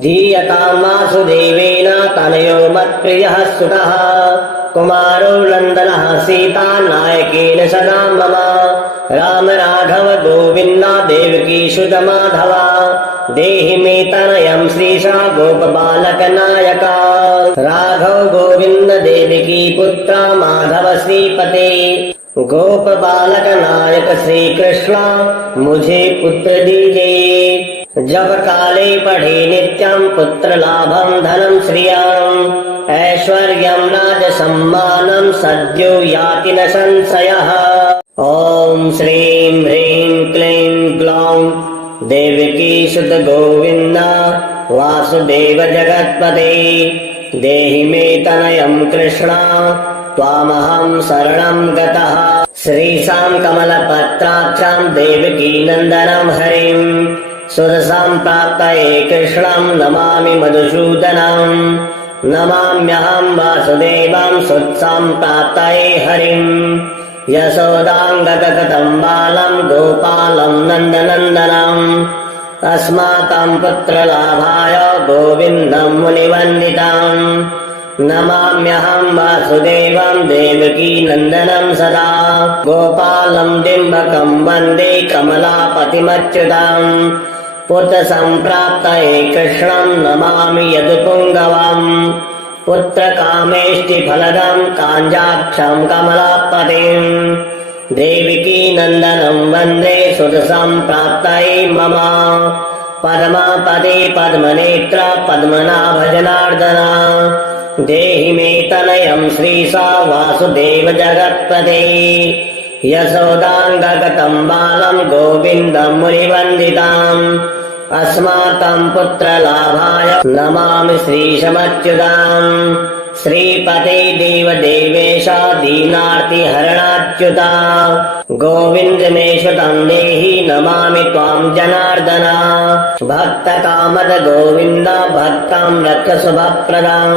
धीयतां वासुदेवेन तनयो मत्प्रियः सुतः कुमारो नन्दनः सीता नायकेन सदा मम राम राघव गोविन्द देवकी सुत माधव देहि मे तनयं श्रीशा गोपबालक नायका राघव गोविंद देवकी पुत्र माधव श्रीपते गोप बालक नायक श्री कृष्ण मुझे पुत्र दीजिए जब काले पढ़े नित्यं पुत्र लाभं धनं श्रियं ऐश्वर्यं राज सम्मानं सद्यो याति न संशयः ॐ श्रीं ह्रीं क्लीं ग्लौं देवकी सुत गोविन्द वासुदेव जगत्पते देहि मे तनयं कृष्ण त्वामहं शरणं गतः श्रीशां कमलपत्राक्षां देवकी नन्दनं हरिं सुरसां प्राप्तये कृष्णं नमामि मधुसूदनं नमाम्यहं वासुदेवं सुत्सां प्राप्तये हरिं यशोदाङ्गकगतं बालं गोपालं नन्दनन्दनम् अस्माकं पुत्रलाभाय गोविन्दं मुनिवन्दितम् नमाम्यहं वासुदेवं देवकी नन्दनं सदा गोपालं डिम्बकं वन्दे कमलापतिमच्युतम् पुत्रसम्प्राप्तये कृष्णं नमामि यदुपुङ्गवम् पुत्रकामेष्टिफलदं काञ्जाक्षं कमलापतिम् देवकी नन्दनं वन्दे सुतसम्प्राप्तये मम पद्मापदे पद्मनेत्र पद्मनाभजनार्दना देहि मे तनयं श्रीशा वासुदेव जगत्पते यशोदाङ्गकतं बालं गोविन्दं मुनिवन्दितम् अस्माकं पुत्रलाभाय नमामि श्रीशमच्युतम् श्रीपते देवदेवेश दीनार्तिहरणाच्युता गोविन्द मे श्रुतं देहि नमामि त्वां जनार्दन भक्तकामद गोविन्द भक्तं रक्ष शुभप्रदं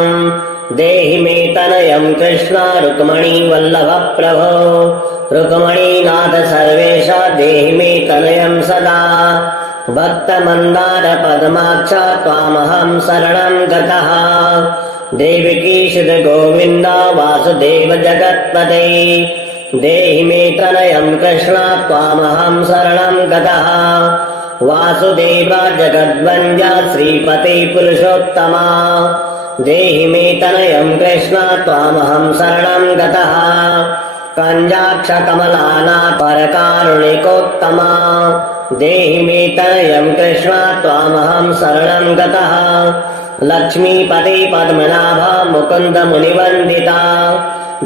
देहि मे तनयं कृष्ण रुक्मणी वल्लभ प्रभो रुक्मणीनाथ सर्वेश देहि मे तनयं सदा भक्तमन्दार पद्माक्ष त्वामहं शरणं गतः देवकी सुत गोविन्द वासुदेव जगत्पते देहि मे तनयं कृष्ण त्वामहं शरणं गतः वासुदेव जगद्वन्द्य श्रीपते पुरुषोत्तमा देहि मे तनयं कृष्ण त्वामहं शरणं गतः कञ्जाक्ष कमलानाथ परकारुणिकोत्तमा देहि मे तनयं कृष्ण त्वामहं शरणं गतः लक्ष्मीपते पद्मनाभ मुकुन्द मुनिवन्दिता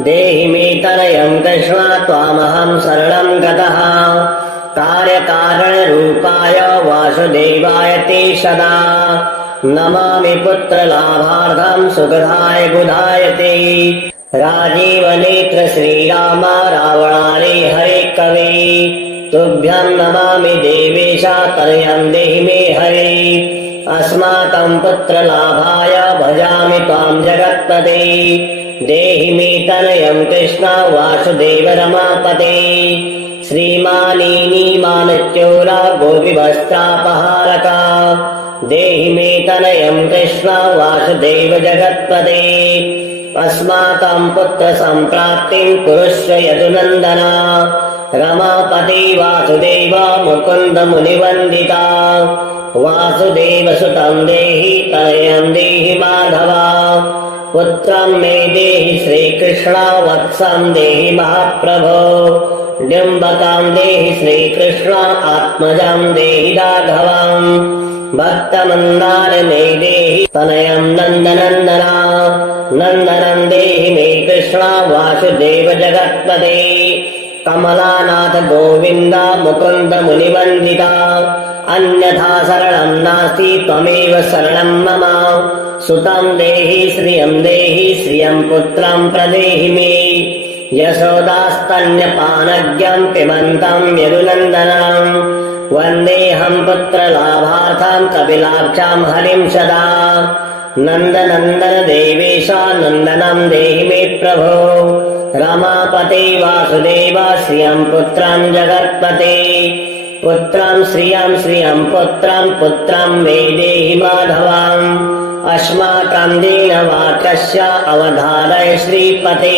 देहि मे तनयं कृष्ण त्वामहं शरणं गतः कार्यकारणरूपाय वासुदेवाय ते सदा नमामि पुत्रलाभार्थं सुखदाय बुधाय ते राजीवनेत्र श्रीराम रावणारे हरे कवे तुभ्यं नमामि देवेश तनयं देहि मे हरे अस्माकं पुत्रलाभाय भजामि त्वां जगत्पते देहि मे तनयं कृष्ण वासुदेव रमापते श्रीमानीनीमानच्योरा गोपिवस्त्रापहारका देहि मे तनयं कृष्ण वासुदेव जगत्पते अस्माकं पुत्रसम्प्राप्तिं कुरुष्व यदुनन्दना रमापते वासुदेव मुकुन्द मुनिवन्दिता वासुदेव सुतं देहि तनयं देहि माधव पुत्रं मे देहि श्रीकृष्ण वत्सं देहि महाप्रभो डिम्बकं देहि श्रीकृष्ण आत्मजं देहि राघवम् भक्तमन्दार मे देहि तनयं नन्दनन्दना नन्दनं देहि मे कृष्ण वासुदेव जगत्पते कमलानाथ गोविन्द मुकुन्द मुनिवन्दिता अन्यथा शरणं नास्ति त्वमेव शरणं मम सुतं देहि श्रियं पुत्रं प्रदेहि मे यशोदास्तन्यपानज्ञं पिबन्तं यदुनन्दनं वन्देऽहं पुत्रलाभार्थं कपिलाक्षां हरिं सदा नन्दनन्दन देवेश नन्दनं देहि मे प्रभो रमापते वासुदेव श्रियं पुत्रं जगत्पते पुत्रं श्रियं पुत्रं मे देहि माधवम् अस्माकं दीनवाक्यस्य अवधारय श्रीपते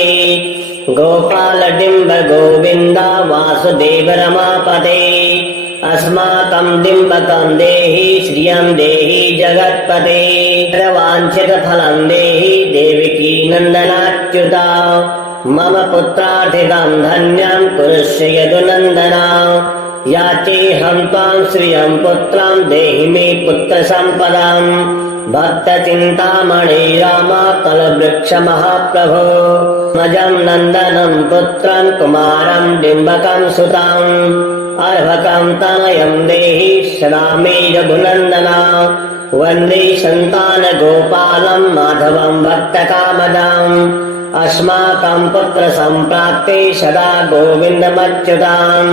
गोपाल डिम्ब गोविन्द वासुदेव रमापते अस्माकं डिम्बकं देहि श्रियं देहि जगत्पते वाञ्छित फलं देहि देवकी नन्दनाच्युता मम पुत्रार्थितं धन्यं कुरुष्व यदुनन्दना याचेऽहं त्वां श्रियं पुत्रं देहि मे पुत्रसम्पदाम् भक्तचिन्तामणि राम कलवृक्ष महाप्रभो मजं नन्दनं पुत्रं कुमारं डिम्बकं सुतं अर्भकं तनयं देहि सदा मे रघुनन्दना वन्दे सन्तानगोपालं माधवं भक्तकामदाम् अस्माकं पुत्रसम्प्राप्ते सदा गोविन्दमच्युताम्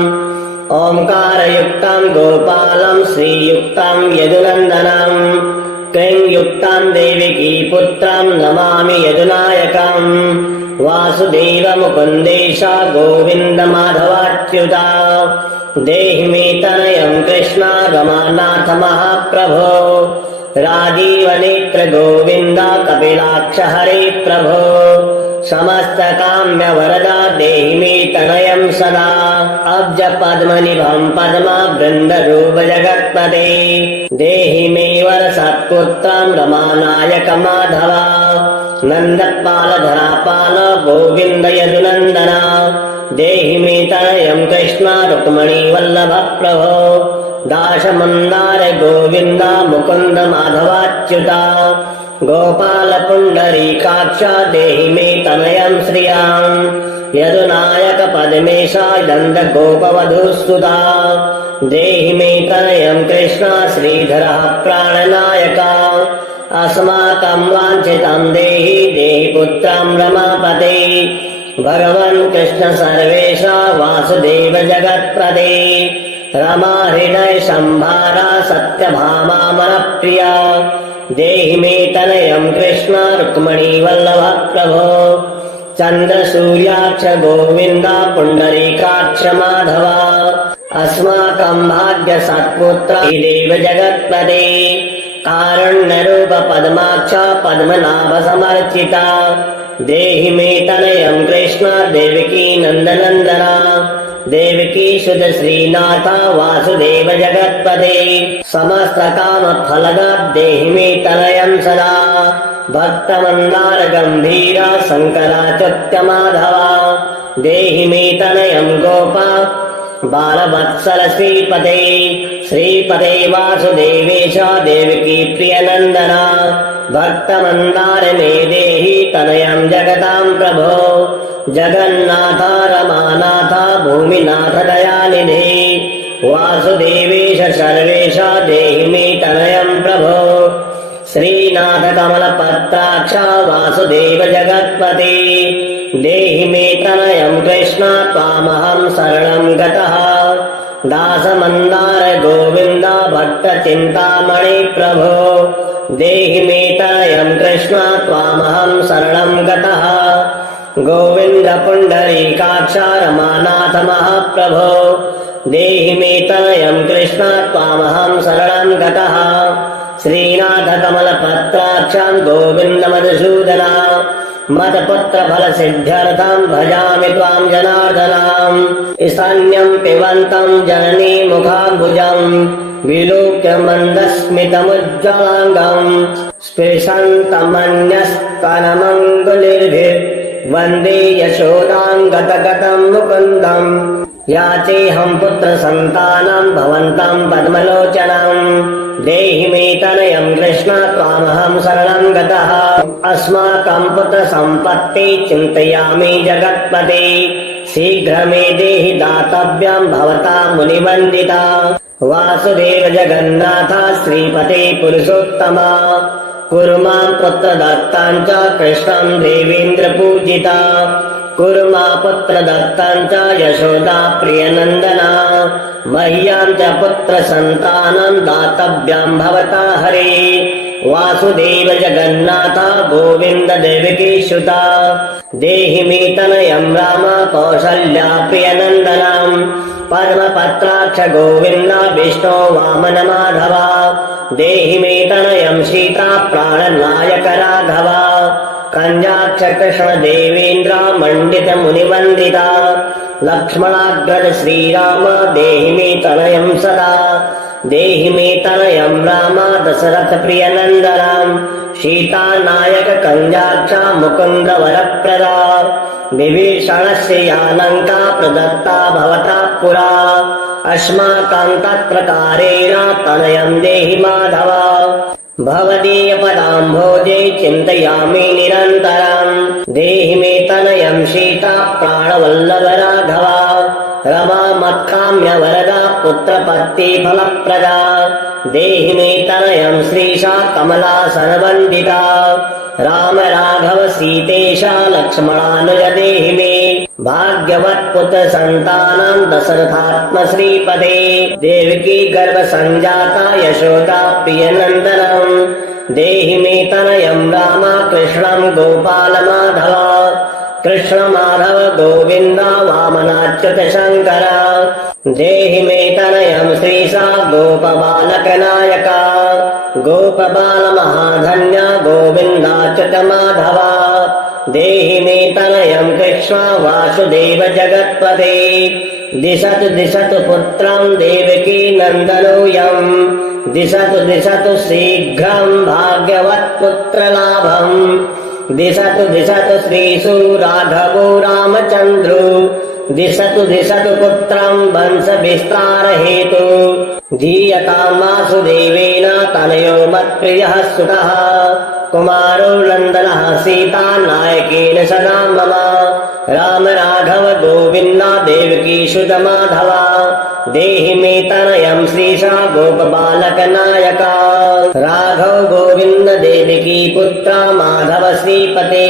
ओंकारयुक्तं गोपालं श्रीयुक्तं यदुनन्दनं क्लीं देवकी पुत्रं नमामि यदुनायकं वासुदेव मुकुन्देश गोविन्द माधवाच्युता देहि मे तनयं कृष्ण रमानाथ महाप्रभो राजीवनेत्र गोविन्द कपिलाक्ष हरे प्रभो समस्त काम्य वरदा देहि मे तनयं सदा अब्ज पद्मनिभं पद्मावृन्द रूप जगत्पते देहि मे वर सत्पुत्रं रमानायक माधवा नन्दपाल धरापाल गोविन्द यदुनन्दना देहि मे तनयं कृष्ण रुक्मणी वल्लभ प्रभो दाशमन्दार गोविन्द मुकुन्द माधवाच्युता गोपाल पुण्डरीकाक्ष देहि मे तनयं श्रियाम् यदुनायक पद्मेशा नन्द गोपवधूस्तुता देहि मे तनयं कृष्ण श्रीधरः प्राणनायका अस्माकं वाञ्छितं देहि पुत्रं रमापते भगवन् कृष्ण सर्वेशा वासुदेव जगत्पते रमा हृदय संभारा सत्यभामा मनप्रिया देहि मे तनयं कृष्ण रुक्मणी वल्लभ प्रभो चन्द्र सूर्याक्ष गोविन्द पुण्डरीकाक्ष माधवा अस्माकं भाग्य सत्पुत्र देव जगत्पते कारुण्यरूप पद्माक्ष पद्मनाभ समर्चिता देहि मे तनयं कृष्ण देवकी नन्दनन्दना देवकी सुत श्रीनाथ वासुदेव जगत्पते समस्त काम फलदा देहि मे तनयं सदा भक्तमन्दार गंभीरा शंकराच्युत माधवा देहि मे तनयं गोपा बालवत्सल श्रीपते श्रीपते वासुदेवेश देवकी प्रियनन्दना भक्तमन्दार मे देहि तनयं जगतां प्रभो जगन्नाथ रमानाथ भूमिनाथ दयानिधे वासुदेवेश सर्वेश देहि मे तनयं प्रभो श्रीनाथ कमलपत्राक्ष वासुदेव जगत्पते देहि मे तनयं कृष्ण त्वामहं शरणं गतः दासमन्दार गोविन्द भक्तचिन्तामणि प्रभो देहि मे तनयं कृष्ण त्वामहं शरणं गतः गोविन्द पुण्डरीकाक्ष रमानाथ महाप्रभो देहि मे तनयं कृष्ण त्वामहं शरणं गतः श्रीनाथ कमलपत्राक्षं गोविन्द मधुसूदना मत्पुत्र फल सिद्ध्यर्थं भजामि त्वां जनार्दनाम् ईशान्यं पिबन्तं जननी मुखाम्बुजं विलोक्य मन्दस्मितमुज्ज्वलाङ्गं स्पृशन्तमन्यस्तनमङ्गुलिर्भिः वन्दे यशोदां गतगतं मुकुन्दम् याचेऽहं पुत्र सन्तानं भवन्तं पद्मलोचनं देहि मे तनयं कृष्ण त्वामहं शरणं गतः अस्माकं पुत्र सम्पत्ति चिन्तयामि जगत्पते शीघ्र मे देहि दातव्यं भवता मुनिवन्दिता वासुदेव जगन्नाथ श्रीपते पुरुषोत्तमा कुरु मां पुत्रदत्तां च कृष्णं देवेन्द्र पूजिता कुरु मां पुत्रदत्तां च यशोदा प्रियनन्दना मह्यां च पुत्र सन्तानं दातव्यं भवता हरे वासुदेव जगन्नाथ गोविन्द देवकी सुता देहि मे तनयं राम कौसल्या प्रियनन्दनम् पद्मपत्राक्ष गोविन्द विष्णो वामन माधव देहि मे तनयं सीता प्राणनायक राघव कञ्जाक्ष कृष्ण देवेन्द्र मण्डित मुनिवन्दिता लक्ष्मणाग्रज श्रीराम देहि मे तनयं सदा देहि मे तनयं राम दशरथ प्रियनन्दनम् सीता नायक कञ्जाक्ष मुकुन्द वरप्रदा विभीषणस्य या लङ्का प्रदत्ता भवता पुरा अस्माकं तत्प्रकारेण तनयं देहि माधव भवदीय पदाम्भोजे चिन्तयामि निरन्तरम् देहि मे तनयं सीता प्राणवल्लभ राघव रमा मत्काम्य वरदा पुत्रपत्ति फलप्रदा देहि मे तनयं श्रीशा कमलासनवन्दिता राम राघव सीतेशा लक्ष्मणानुज देहि मे भाग्यवत् पुत्र संतानं दशरथात्म श्रीपदे देवकी गर्भ संजाता यशोदा प्रियनन्दनम् देहि मे तनयं राम कृष्णं गोपाल माधव कृष्ण माधव गोविन्द वामनाच्युत शङ्कर देहि मे तनयं श्रीशा गोपबालक नायक गोपबाल महाधन्य गोविन्दाच्युत माधव देहि मे तनयं कृष्ण वासुदेव जगत्पते दिशतु दिशतु पुत्रं देवकी नन्दनोऽयं दिशतु शीघ्रं भाग्यवत् पुत्रलाभम् दिशतु श्रीषु राघवो रामचन्द्रो दिशतु पुत्रं वंश विस्तार हेतु धीयतां वासुदेवेन तनयो मत्प्रियः सुतः कुमारो नन्दनः सीता नायकेन सदा मम राम राघव गोविन्द देवकी सुत माधव देहि मे तनयं श्रीशा गोपबालक नायक राघव गोविन्द देवकी पुत्र माधव श्रीपते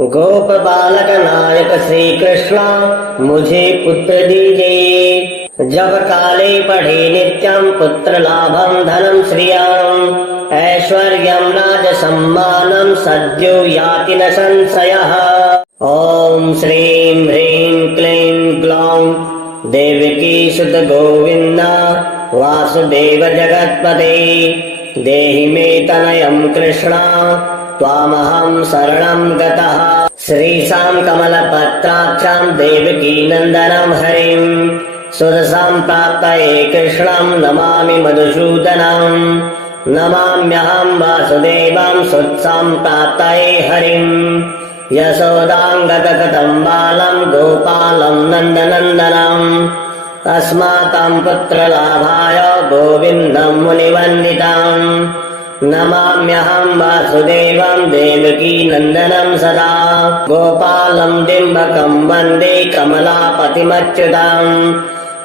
गोप बालक नायक श्री कृष्ण मुझे पुत्र दीजिए जब काले पढ़े नित्यं पुत्र लाभं धनं श्रियं ऐश्वर्यं राज सम्मानं सद्यो याति न संशयः। ओम श्रीं ह्रीं क्लीं ग्लौं देवकी सुत गोविन्द वासुदेव जगत्पते देहि मे तनयं कृष्ण त्वामहं शरणं गतः श्रीशां कमलपत्राक्षां देवकी नन्दनं हरिं सुरसां प्राप्तये कृष्णं नमामि मधुसूदनं नमाम्यहं वासुदेवं सुत्सां प्राप्तये हरिं यशोदाङ्गतगतं बालं गोपालं नन्दनन्दनम् अस्माकं पुत्रलाभाय गोविन्दं मुनिवन्दितम् नमाम्यहं वासुदेवं देवकी नन्दनं सदा गोपालं डिम्बकं वन्दे कमलापतिमच्युतम्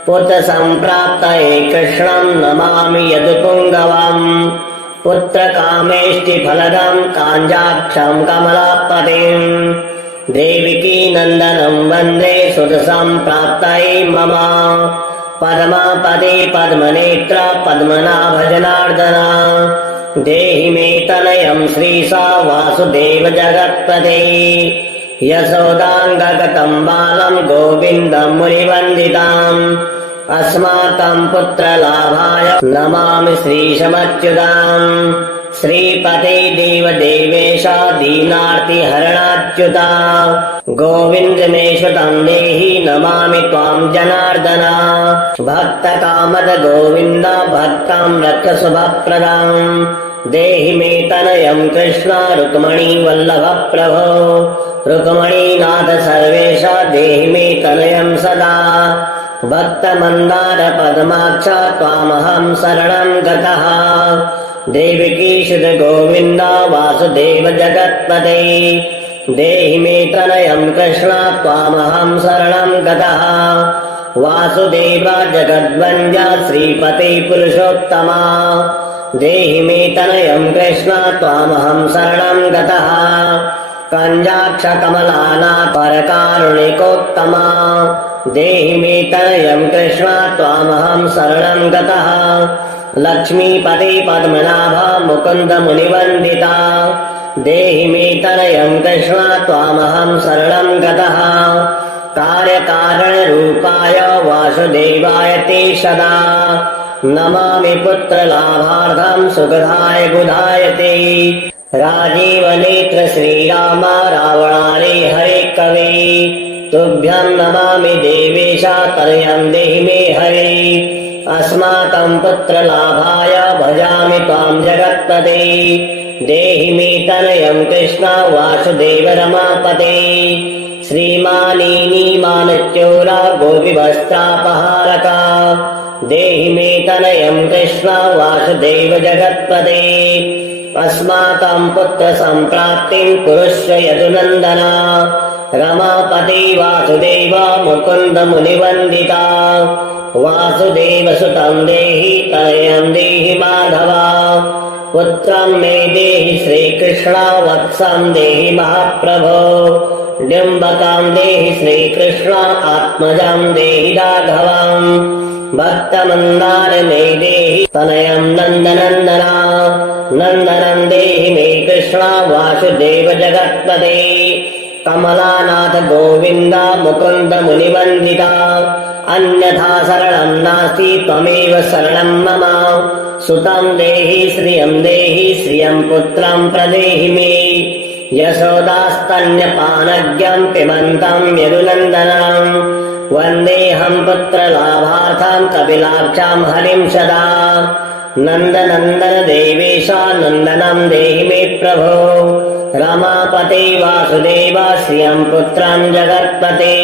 पुत्र सम्प्राप्तये कृष्णं नमामि यदुपुङ्गवम् पुत्र कामेष्टि फलदं काञ्जाक्षं कमलापतिम् देवकी नन्दनं वन्दे सुत सम्प्राप्तये मम पद्मापदे पद्मनेत्र पद्मनाभजनार्दना देहि मे तनयं श्रीशा वासुदेव जगत्पते यशोदाङ्गगतं बालं गोविन्दं मुनिवन्दितम् अस्माकं पुत्रलाभाय नमामि श्रीशमच्युताम् श्रीपते देवदेवेश दीनार्तिहरणाच्युता गोविन्दमेश्वतं देहि नमामि त्वां जनार्दन भक्तकामद गोविन्द भक्तं रक्षशुभप्रदम् देहि मे तनयं कृष्ण रुक्मणी वल्लभ प्रभो रुक्मणीनाथ सर्वेश देहि मे तनयं सदा भक्तमन्दार पद्माक्ष त्वामहं शरणं गतः देवकी सुत गोविन्द वासुदेव जगत्पते देहि मे तनयं कृष्ण त्वामहं शरणं गतः वासुदेव जगद्वन्द्य श्रीपते पुरुषोत्तमा देहि मे तनयं कृष्ण त्वामहं शरणं गतः कञ्जाक्ष कमलानाथ परकारुणिकोत्तमा देहि मे तनयं कृष्ण त्वामहं शरणं गतः लक्ष्मीपते पद्मनाभ मुकुन्द मुनिवन्दिता देहि मे तनयं कृष्ण त्वामहं शरणं गतः कार्यकारणरूपाय वासुदेवाय ते सदा नमामि पुत्रलाभार्थं सुखदाय बुधाय ते राजीवनेत्र श्रीराम रावणारे हरे कवे तुभ्यं नमामि देवेश तनयं देहि मे हरे अस्माकं पुत्रलाभाय भजामि त्वां जगत्पते देहि मे तनयं कृष्ण वासुदेव रमापते श्रीमानीमानच्योरा गोपिवस्त्रापहारका देहि मे तनयं कृष्ण वासुदेव जगत्पते अस्माकं पुत्रसम्प्राप्तिं कुरुष्व यदुनन्दना रमापते वासुदेव मुकुन्द मुनिवन्दिता वासुदेवसुतं देहि तनयं देहि माधवा पुत्रं मे देहि श्रीकृष्ण वत्सं देहि महाप्रभो डिम्बकं देहि श्रीकृष्ण आत्मजं देहि राघवं भक्तमन्दार मे देहि तनयं नन्दनन्दना नन्दनं देहि मे कृष्ण वासुदेव जगत्पते कमलानाथ गोविन्द मुकुन्द मुनिवन्दिता अन्यथा शरणं नास्ति त्वमेव शरणं मम सुतं देहि श्रियं पुत्रं प्रदेहि मे यशोदास्तन्यपानज्ञं पिबन्तं यदुनन्दनं वन्देऽहं पुत्रलाभार्थं कपिलाक्षां हरिं सदा नन्दनन्दन देवेश नन्दनं देहि मे प्रभो रमापते वासुदेव श्रियं पुत्रं जगत्पते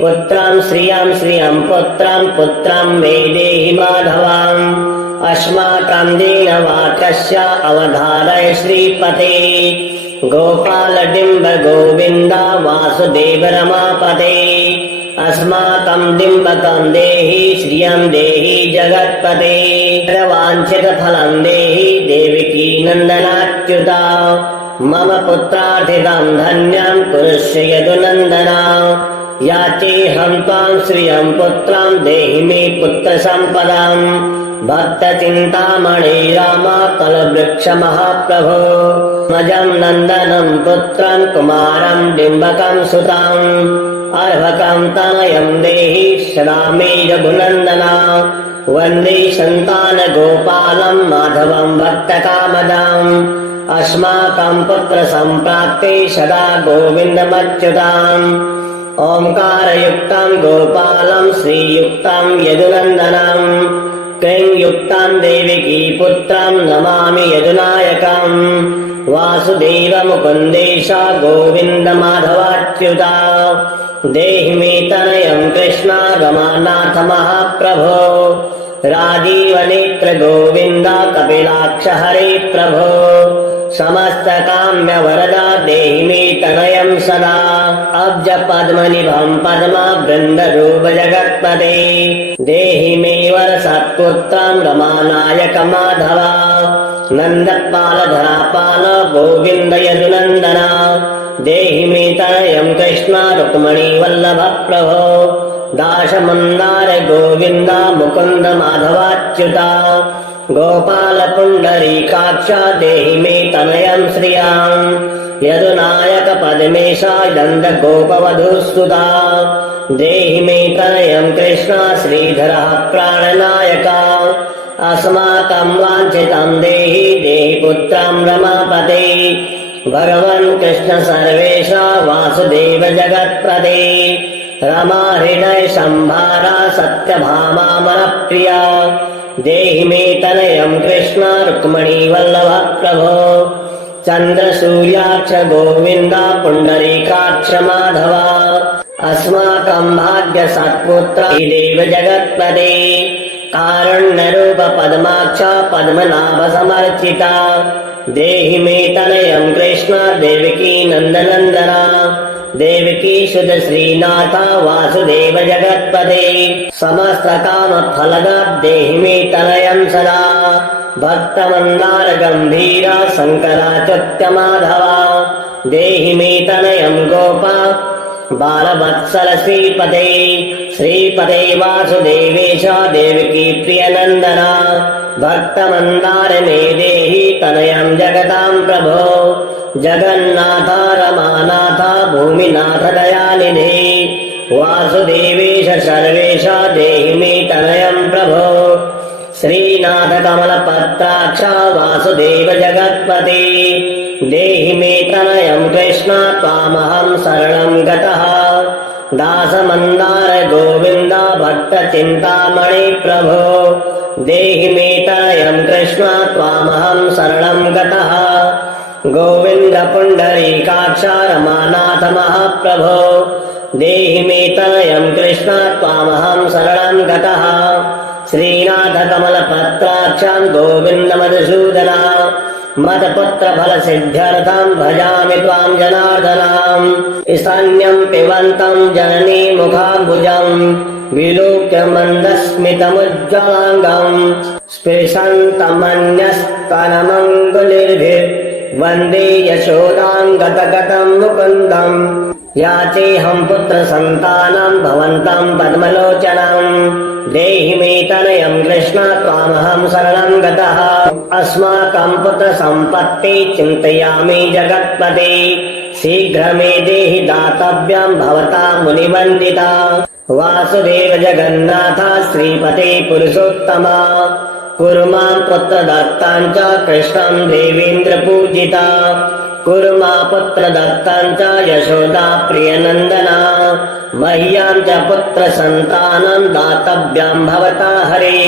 पुत्रं श्रियं पुत्रं मे देहि माधवम् अस्माकं दीनवाक्यस्य अवधारय श्रीपते गोपालडिम्ब गोविन्द वासुदेव रमापते अस्माकं डिम्बकं देहि श्रियं देहि जगत्पते वाञ्छितफलं देहि देवकी नन्दनाच्युता मम पुत्रार्थितं धन्यं कुरुष्व यदुनन्दना याचेऽहं त्वां श्रियं पुत्रं देहि मे पुत्रसम्पदाम् भक्तचिन्तामणि राम कलवृक्षमहाप्रभो मजं नन्दनं पुत्रं कुमारं डिम्बकं सुतम् अर्भकं तनयं देहि सदा मे रघुनन्दना वन्दे सन्तानगोपालं माधवं भक्तकामदाम् अस्माकं पुत्रसम्प्राप्ते सदा गोविन्दमच्युताम् ओंकारयुक्तं गोपालं श्रीयुक्तं यदुनन्दनं क्लींयुक्तं देवकी पुत्रं नमामि यदुनायकं वासुदेवमुकुन्देश गोविन्दमाधवाच्युता देहि मे तनयं कृष्ण रमानाथ महाप्रभो राजीवनेत्र गोविन्द कपिलाक्ष हरे प्रभो समस्तकाम्य वरदा देहि मे तनयं सदा अब्ज पद्मनिभं पद्मावृन्दरूप जगत्पते देहि मे वरसत्पुत्रं रमानायक माधवा नन्दपालधरापाल गोविन्द यदुनन्दना देहि मे तनयं कृष्ण रुक्मणी वल्लभ प्रभो दाशमन्दार गोविन्द मुकुन्द माधवाच्युता गोपाल पुण्डरीकाक्ष देहि मे तनयं श्रियं यदुनायक पद्मेशा नन्द गोपवधूस्तुता देहि मे तनयं कृष्ण श्रीधरः प्राणनायका अस्माकं वाञ्छितं देहि देहि पुत्रं रमापते भगवन् कृष्ण सर्वेशा वासुदेव जगत्पते रमा हृदय संभारा सत्यभामामनप्रिया देहि मे तनयं कृष्ण रुक्मणी वल्लभ प्रभो चन्द्रसूर्याक्ष गोविन्द पुण्डरीकाक्ष माधवा अस्माकं भाग्य सत्पुत्र देव जगत्पते कारुण्यरूप पद्माक्ष पद्मनाभ समर्चिता देहि मे तनयं कृष्ण देवकी नन्दनन्दना देवकी सुत श्रीनाथ वासुदेव जगत्पते समस्त काम फलदा देहि मे तनयं सदा भक्तमन्दार गंभीरा शंकराच्युत माधवा देहि मे तनयं गोपा बालवत्सल श्रीपते श्रीपते वासुदेवेश देवकी प्रियनन्दना भक्तमन्दार मे देहि तनयं जगतां प्रभो जगन्नाथ रमानाथ भूमिनाथ दयानिधे वासुदेवेश सर्वेश देहि मे तनयं प्रभो श्रीनाथ कमलपत्राक्ष वासुदेव जगत्पते देहि मे तनयं कृष्ण त्वामहं शरणं गतः दासमन्दार गोविन्द भक्त चिन्तामणि प्रभो देहि मे तनयं कृष्ण त्वामहं शरणं गतः गोविन्द पुण्डरीकाक्ष रमानाथ महाप्रभो देहि मे तनयं कृष्ण त्वामहं शरणं गतः श्रीनाथ कमलपत्राक्षं गोविन्द मधुसूदन मत्पुत्र फल सिद्ध्यर्थं भजामि त्वां जनार्दनम् ईशान्यं पिबन्तं जननी मुखाम्बुजं विलोक्य मन्दस्मितमुज्ज्वलाङ्गम् स्पृशन्तमन्यस्तनमङ्गुलिर्भिः वन्दे यशोदां गतगतं मुकुन्दम् याचेऽहं पुत्र सन्तानं भवन्तं पद्मलोचनम् देहि मे तनयं कृष्ण त्वामहं शरणं गतः अस्माकं पुत्र सम्पत्ति चिन्तयामि जगत्पते शीघ्र मे देहि दातव्यं भवता मुनिवन्दिता वासुदेव जगन्नाथ श्रीपते पुरुषोत्तमा कुरु मां पुत्रदत्तां च कृष्णं देवेन्द्र पूजिता कुरु मां पुत्रदत्तां च यशोदा प्रियनन्दना मह्यां च पुत्र सन्तानं दातव्यं भवता हरे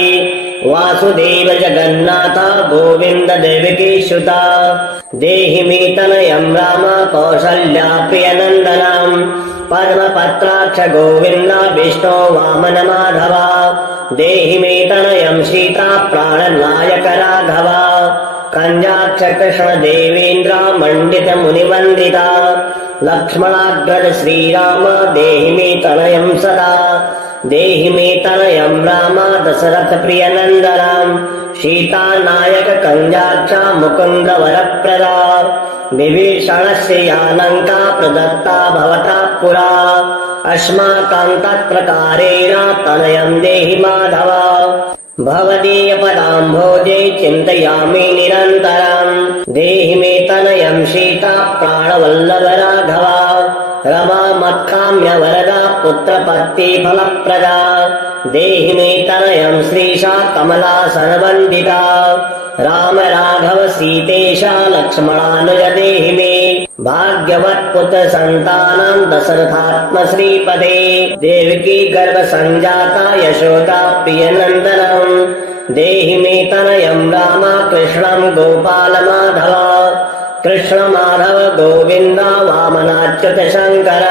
वासुदेव जगन्नाथ गोविन्द देवकी सुता देहि मे तनयं राम कौसल्या प्रियनन्दनं पद्मपत्राक्ष गोविन्द विष्णो वामन माधव देहि मे तनयं सीता प्राणनायक राघव कञ्जाक्ष कृष्ण देवेन्द्र मण्डित मुनिवन्दिता लक्ष्मणाग्रज श्रीराम देहि मे तनयं सदा देहि मे तनयं राम दशरथ प्रियनन्दनं सीता नायक कञ्जाक्ष मुकुन्द वरप्रदा विभीषणस्य या लङ्का प्रदत्ता भवता पुरा अस्माकं तत्प्रकारेण तनयं देहि माधव भवदीय पदाम्भोजे चिन्तयामि निरन्तरम् देहि मे तनयं सीता प्राणवल्लभ राघव रमा मत्काम्य वरदा पुत्रपत्ति फलप्रदा देहि मे तनयं श्रीशा कमला सर्वन्दिता राम राघव सीतेशा लक्ष्मणानुज देहि मे भाग्यवत् पुत्र सन्तानं दशरथात्म श्रीपदे देवकी गर्भ संजाता यशोदा प्रियनन्दनं देहि मे तनयं राम कृष्णं गोपाल माधव कृष्ण माधव गोविन्द वामनाच्युत शङ्कर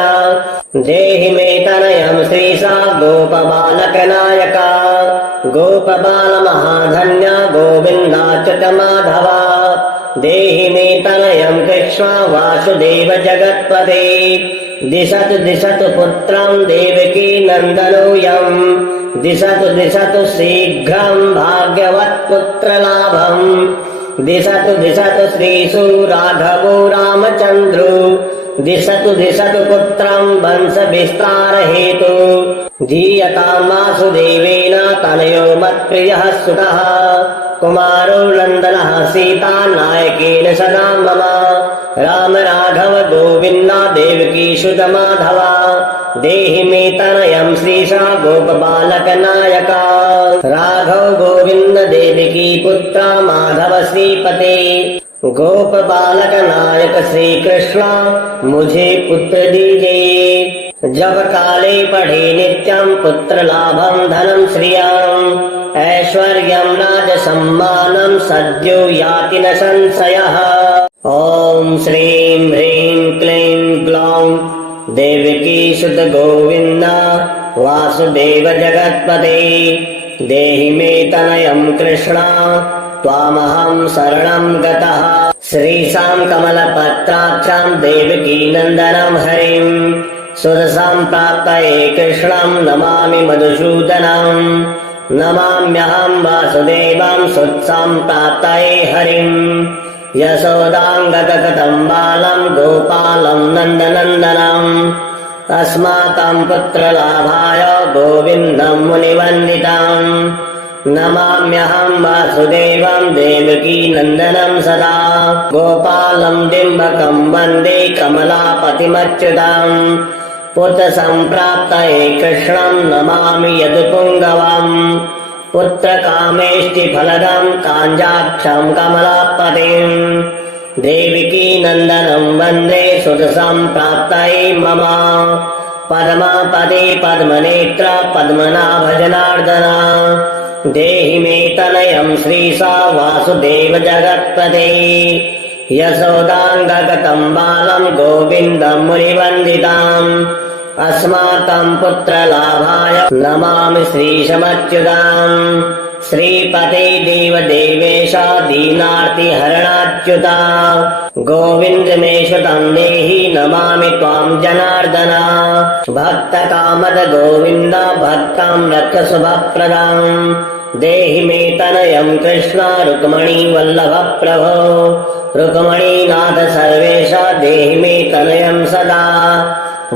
देहि मे तनयं श्रीशा गोपबालक नायक गोपबाल महाधन्य गोविन्दाच्युत माधव देहि मे तनयं कृष्ण वासुदेव जगत्पते दिशतु दिशतु पुत्रं देवकी नन्दनोऽयं दिशतु दिशतु शीघ्रं भाग्यवत् पुत्रलाभम् दिशतु दिशतु श्रीषु राघवो रामचन्द्रो दिशतु दिशतु पुत्रं वंश विस्तार हेतु धीयतां वासुदेवेन तनयो मत्प्रियः सुतः कुमारो नन्दनः सीता नायकेन सदा मम राम राघव गोविन्द देवकी सुत माधव देहि मे तनयं श्रीशा गोपबालक नायक राघव गोविन्द देवकी पुत्र माधव श्रीपते गोप बालक नायक श्री कृष्ण मुझे पुत्र दीजिए जब काले पढ़े नित्यं पुत्र लाभं धनं श्रियं ऐश्वर्यं राज सम्मानं सद्यो याति न संशयः ॐ श्रीं ह्रीं क्लीं ग्लौं देवकी सुत गोविन्द वासुदेव जगत्पते देहि मे तनयं कृष्ण त्वामहं शरणं गतः श्रीशां कमलपत्राक्षां देवकी नन्दनं हरिं सुरसां प्राप्तये कृष्णं नमामि मधुसूदनं नमाम्यहं वासुदेवं सुत्सां प्राप्तये हरिं यशोदां गतगतं बालं गोपालं नन्दनन्दनम् अस्माकं पुत्रलाभाय गोविन्दं मुनिवन्दितम् नमाम्यहं वासुदेवं देवकीनन्दनं सदा गोपालं डिम्बकं वन्दे कमलापतिमच्युतम् पुत्रसम्प्राप्तये कृष्णं नमामि यदुपुङ्गवम् पुत्रकामेष्टिफलदं काञ्जाक्षं कमलापतिम् देवकीनन्दनं वन्दे सुतसम्प्राप्तये मम पद्मापदे पद्मनेत्र पद्मनाभजनार्दना देहि मे तनयं श्रीसा वासुदेव जगत्पते यशोदाङ्गगतं बालं गोविन्दं मुनिवन्दिताम् अस्माकं पुत्रलाभाय नमामि श्रीशमच्युताम् श्रीपते देवदेवेश दीनार्तिहरणाच्युता गोविन्द मे श्रुतं देहि नमामि त्वां जनार्दन भक्तकामद गोविन्द भक्तं रक्षशुभप्रदाम् देहि मे तनयं कृष्ण रुक्मणी वल्लभ प्रभो रुक्मणीनाथ सर्वेश देहि मे तनयं सदा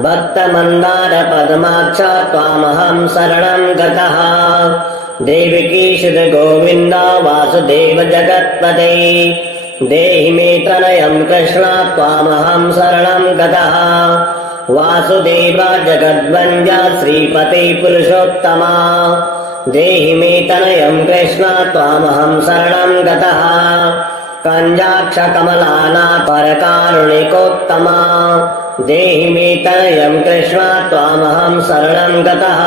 भक्तमन्दार पद्माक्ष त्वामहं शरणं गतः देवकीसुत गोविन्द वासुदेव जगत्पते देहि मे तनयं कृष्ण त्वामहं शरणं गतः वासुदेव जगद्वन्द्य श्रीपते पुरुषोत्तमा देहि मे तनयं कृष्ण त्वामहं शरणं गतः कञ्जाक्ष कमलानाथ परकारुणिकोत्तमा देहि मे तनयं कृष्ण त्वामहं शरणं गतः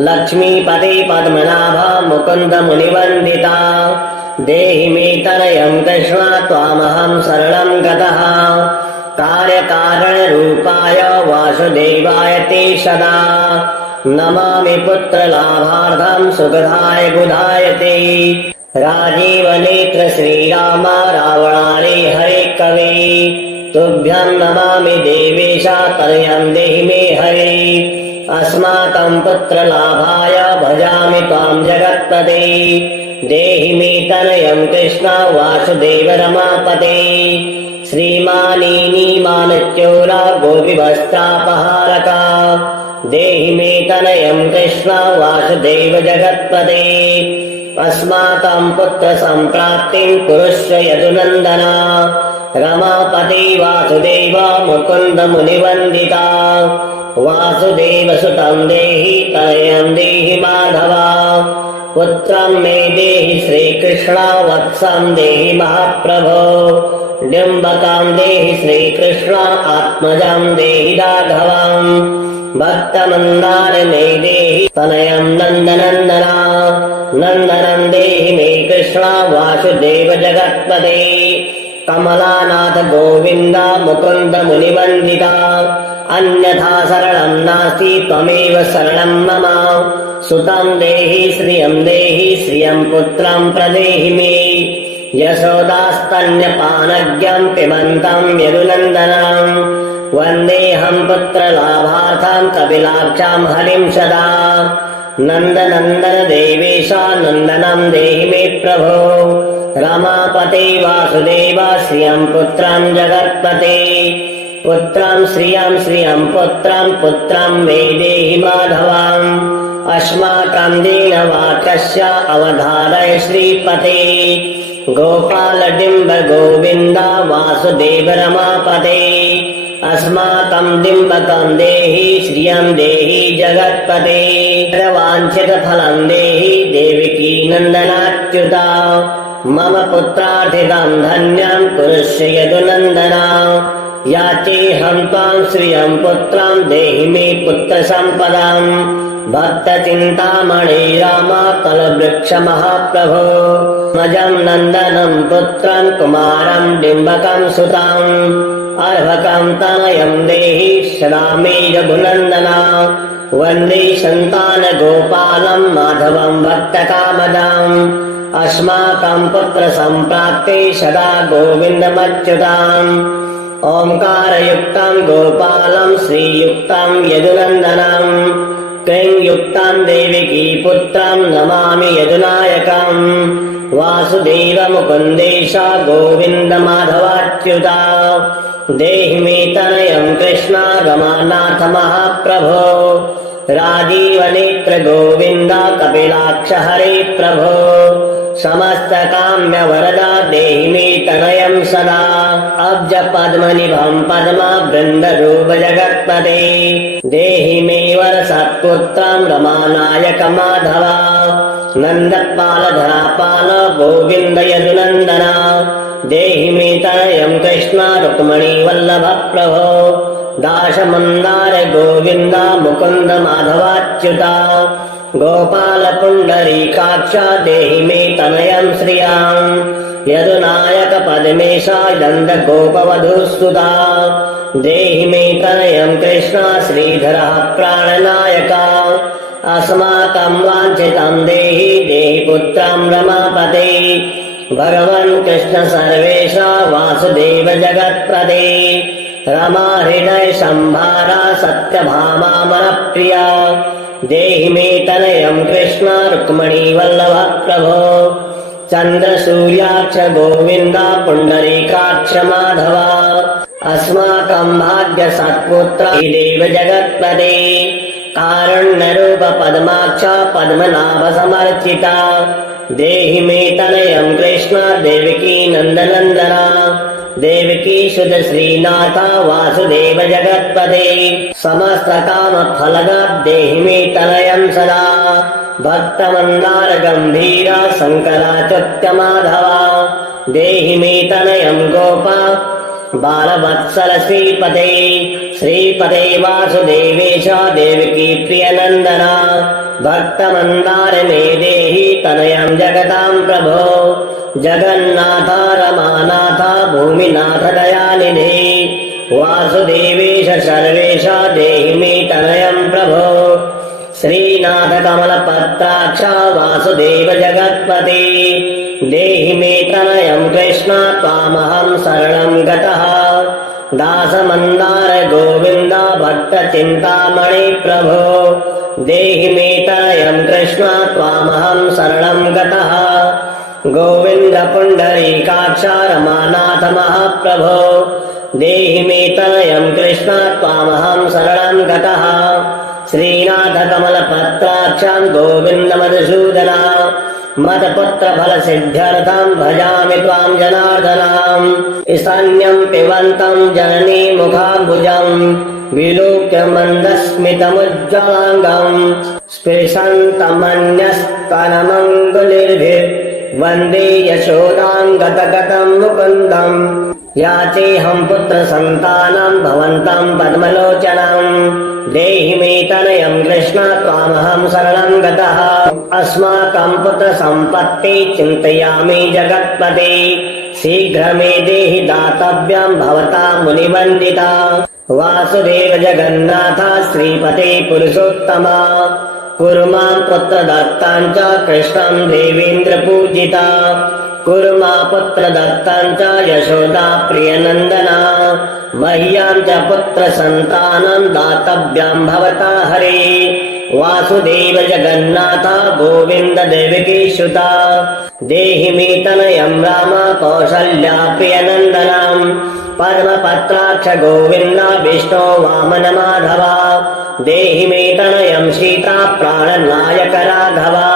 लक्ष्मीपते पद्मनाभ मुकुन्द मुनिवन्दिता देहि मे तनयं कृष्ण त्वामहं शरणं गतः कार्यकारणरूपाय वासुदेवाय ते सदा नमामि पुत्रलाभार्थं सुखदाय बुधाय ते राजीवनेत्र श्रीराम रावणारे हरे कवे तुभ्यं नमामि देवेश तनयं देहि मे हरे अस्माकं पुत्रलाभाय भजामि त्वां जगत्पते देहि मे तनयं कृष्ण वासुदेव रमापते श्रीमानीमानच्योरा गोपीवस्त्रापहारका देहि मे तनयं कृष्ण वासुदेव जगत्पते अस्माकं पुत्रसम्प्राप्तिं कुरुष्व यदुनन्दन रमापते वासुदेव मुकुन्द मुनिवन्दिता वासुदेव सुतं देहि तनयं देहि माधव पुत्रं मे देहि श्रीकृष्ण वत्सं देहि महाप्रभो डिम्बकं देहि श्रीकृष्ण आत्मजं देहि राघवम् भक्तमन्दार मे देहि तनयं नन्दनन्दना नन्दनं देहि मे कृष्ण वासुदेव जगत्पते कमलानाथ गोविन्द मुकुन्द मुनिवन्दिता अन्यथा शरणं नास्ति त्वमेव शरणं मम सुतं देहि श्रियं पुत्रं प्रदेहि मे यशोदास्तन्यपानज्ञं पिबन्तं यदुनन्दनं वन्देऽहं पुत्रलाभार्थं कपिलाक्षां हरिं सदा नन्दनन्दन देवेश नन्दनं देहि मे प्रभो रमापते वासुदेव श्रियं पुत्रं जगत्पते पुत्रं श्रियं पुत्रं मे देहि माधवम् अस्माकं दीनवाक्यस्य अवधारय श्रीपते गोपालडिम्ब गोविन्द वासुदेव रमापते अस्माकं डिम्बकं देहि श्रियं देहि जगत्पते वाञ्छितफलं देहि देवकी नन्दनाच्युता मम पुत्रार्थितं धन्यं कुरुष्व यदुनन्दना याचेऽहं त्वां श्रियं पुत्रं देहि मे पुत्रसम्पदाम् भक्तचिन्तामणि राम कलवृक्ष महाप्रभो मजं नन्दनं पुत्रं कुमारं डिम्बकं सुतं अर्भकं तनयं देहि सदा मे रघुनन्दना वन्दे सन्तान गोपालं माधवं भक्तकामदाम् अस्माकं पुत्रसम्प्राप्ते सदा गोविन्दमच्युताम् ओंकारयुक्तं गोपालं श्रीयुक्तं यदुनन्दनं क्लीं देवकी पुत्रं नमामि यदुनायकम् वासुदेव मुकुन्देश गोविन्द माधवाच्युता देहि मे तनयं कृष्ण रमानाथ महाप्रभो राजीवनेत्र गोविन्द कपिलाक्ष हरे प्रभो समस्त काम्य वरदा देहि मे तनयं सदा अब्ज पद्मनिभं पद्मा वृन्द रूप जगत्पते देहि मे वर सत्पुत्रं रमानायक माधवा नन्दपाल धरापाल गोविन्द यदुनन्दना देहि मे तनयं कृष्ण रुक्मणी वल्लभ प्रभो दाश मन्दार गोविन्द मुकुन्द माधवाच्युता गोपाल पुण्डरीकाक्ष देहि मे तनयं श्रियाम् यदुनायक पद्मेशा नन्द गोपवधूसुता देहि मे तनयं कृष्ण श्रीधरः प्राणनायका अस्माकं वाञ्छितं देहि देहि पुत्रं रमापते भगवन् कृष्ण सर्वेशा वासुदेव जगत्प्रदे रमा हृदय संभारा सत्यभामा प्रिया देहि मे तनयं कृष्ण रुक्मणी वल्लभ प्रभो चन्द्र सूर्याक्ष गोविन्द पुण्डरीकाक्ष माधवा अस्माकं भाग्य सत्पुत्र देव जगत्पते कारुण्यरूप पद्माक्ष पद्मनाभ समर्चिता देहि मे तनयं कृष्ण देवकी नन्दनन्दना देवकी सुत श्रीनाथ वासुदेव जगत्पते समस्त काम फलदा देहि मे तनयं सदा भक्त मंदार गंभीरा शंकराच्युत माधवा देहि मे तनयं गोपा बालवत्सल श्रीपते श्रीपते वासुदेवेश देवकी प्रियनन्दना भक्त मंदार मे देहि तनयं जगतां प्रभो जगन्नाथ रमानाथ भूमिनाथ दयानिधे वासुदेवेश सर्वेश देहि मे तनयं प्रभो श्रीनाथ कमलपत्राक्ष वासुदेव जगत्पते देहि मे तनयं कृष्ण त्वामहं शरणं गतः दासमन्दार गोविन्द भक्त चिन्तामणि प्रभो देहि मे तनयं कृष्ण त्वामहं शरणं गतः गोविन्द पुण्डरीकाक्ष रमानाथ महाप्रभो देहि मे तनयं कृष्ण त्वामहं शरणं गतः श्रीनाथ कमलपत्राक्षं गोविन्द मधुसूदना मत्पुत्र फल सिद्ध्यर्थं भजामि त्वां जनार्दनाम् स्तन्यं पिबन्तं जननी मुखाम्बुजं विलोक्य मन्दस्मितमुज्ज्वलाङ्गं स्पृशन्तमन्यस्तनमङ्गुलिर्भिः वन्दे यशोदां गतगतं मुकुन्दम् याचेऽहं पुत्र सन्तानं भवन्तं पद्मलोचनं देहि मे तनयं कृष्ण त्वामहं शरणं गतः अस्माकं पुत्र सम्पत्ति चिन्तयामि जगत्पते शीघ्र मे देहि दातव्यं भवता मुनिवन्दिता वासुदेव जगन्नाथ श्रीपते पुरुषोत्तमा कुरु मां पुत्र दत्तां च कृष्णं देवेन्द्र पूजिता कुरु मा पुत्र दत्तां च यशोदा प्रियनन्दना मह्यां च पुत्र सन्तानं दातव्यं भवता हरे वासुदेव जगन्नाथ गोविन्द देवकी सुता देहि मे तनयं राम कौसल्या प्रियनन्दनं पद्मपत्राक्ष गोविन्द विष्णो वामन माधवा देहि मे तनयं सीता प्राणनायक राघवा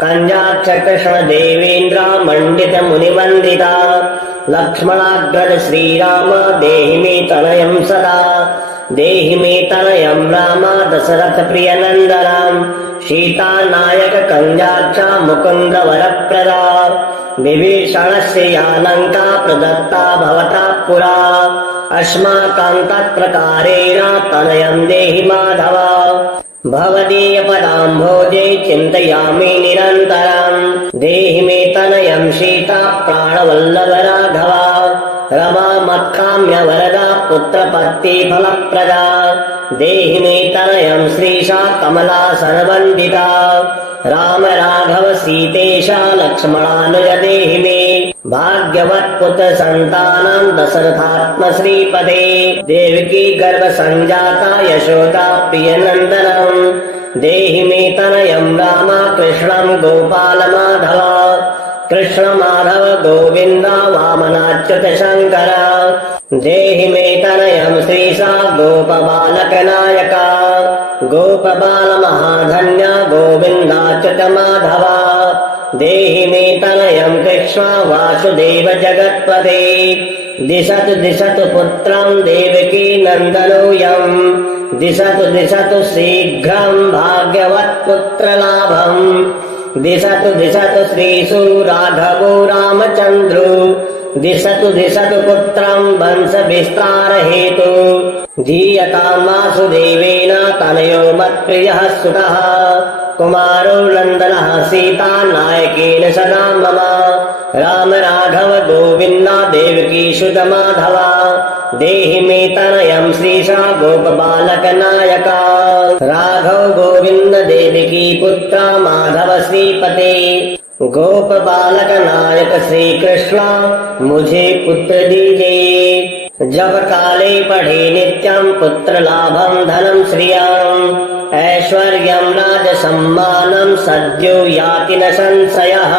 कन्याक्ष कृष्ण देवेन्द्र मंडित मुनिवन्दिता लक्ष्मणाग्रज श्रीराम देहि मे तनयं सदा देहि मे तनयं राम दशरथ प्रियनन्दनं सीता नायक कन्याक्ष मुकुन्द वरप्रदा विभीषणस्य या लङ्का प्रदत्ता भवता पुरा अस्माकं तत्प्रकारेण तनयं देहि माधव भवदीय पदाम्भोजे चिन्तयामि निरन्तरं देहि मे तनयं सीता प्राणवल्लभ राघवा रमा मत्काम्य वरदा पुत्रपत्ति फलप्रदा देहि मे तनयं श्रीशा कमलासनवन्दिता राम राघव सीतेशा लक्ष्मणानुज देहि मे भाग्यवत् पुत्र सन्तानं दशरथात्म श्रीपते देवकी गर्भ संजाता यशोदा प्रियनन्दनं देहि मे तनयं राम कृष्णं गोपाल माधव कृष्ण माधव गोविन्द वामनाच्युत शङ्कर देहि मे तनयं श्रीशा गोपबालक नायका गोपबाल महाधन्य गोविन्दाच्युत माधव देहि मे तनयं कृष्ण वासुदेव जगत्पते दिशतु दिशतु पुत्रं देवकी नन्दनोऽयं दिशतु दिशतु शीघ्रं भाग्यवत्पुत्रलाभम् दिशतु दिशतु श्रीषु राघवो रामचन्द्रो दिशतु दिशतु पुत्रं वंशविस्तारहेतु धीयतां वासुदेवेन तनयो मत्प्रियः सुतः कुमारो नन्दनः सीता नायकेन सदा मम राम राघव गोविन्द देवकी सुत माधव देहि मे तनयं श्रीशा गोपबालक नायका राघव गोविन्द देवकी पुत्र माधव श्रीपते गोप बालक नायक श्री कृष्ण मुझे पुत्र दीजिए जब काले पढ़े नित्यं पुत्र लाभं धनं श्रियम् ऐश्वर्यं राज सम्मानं सद्यो याति न संशयः।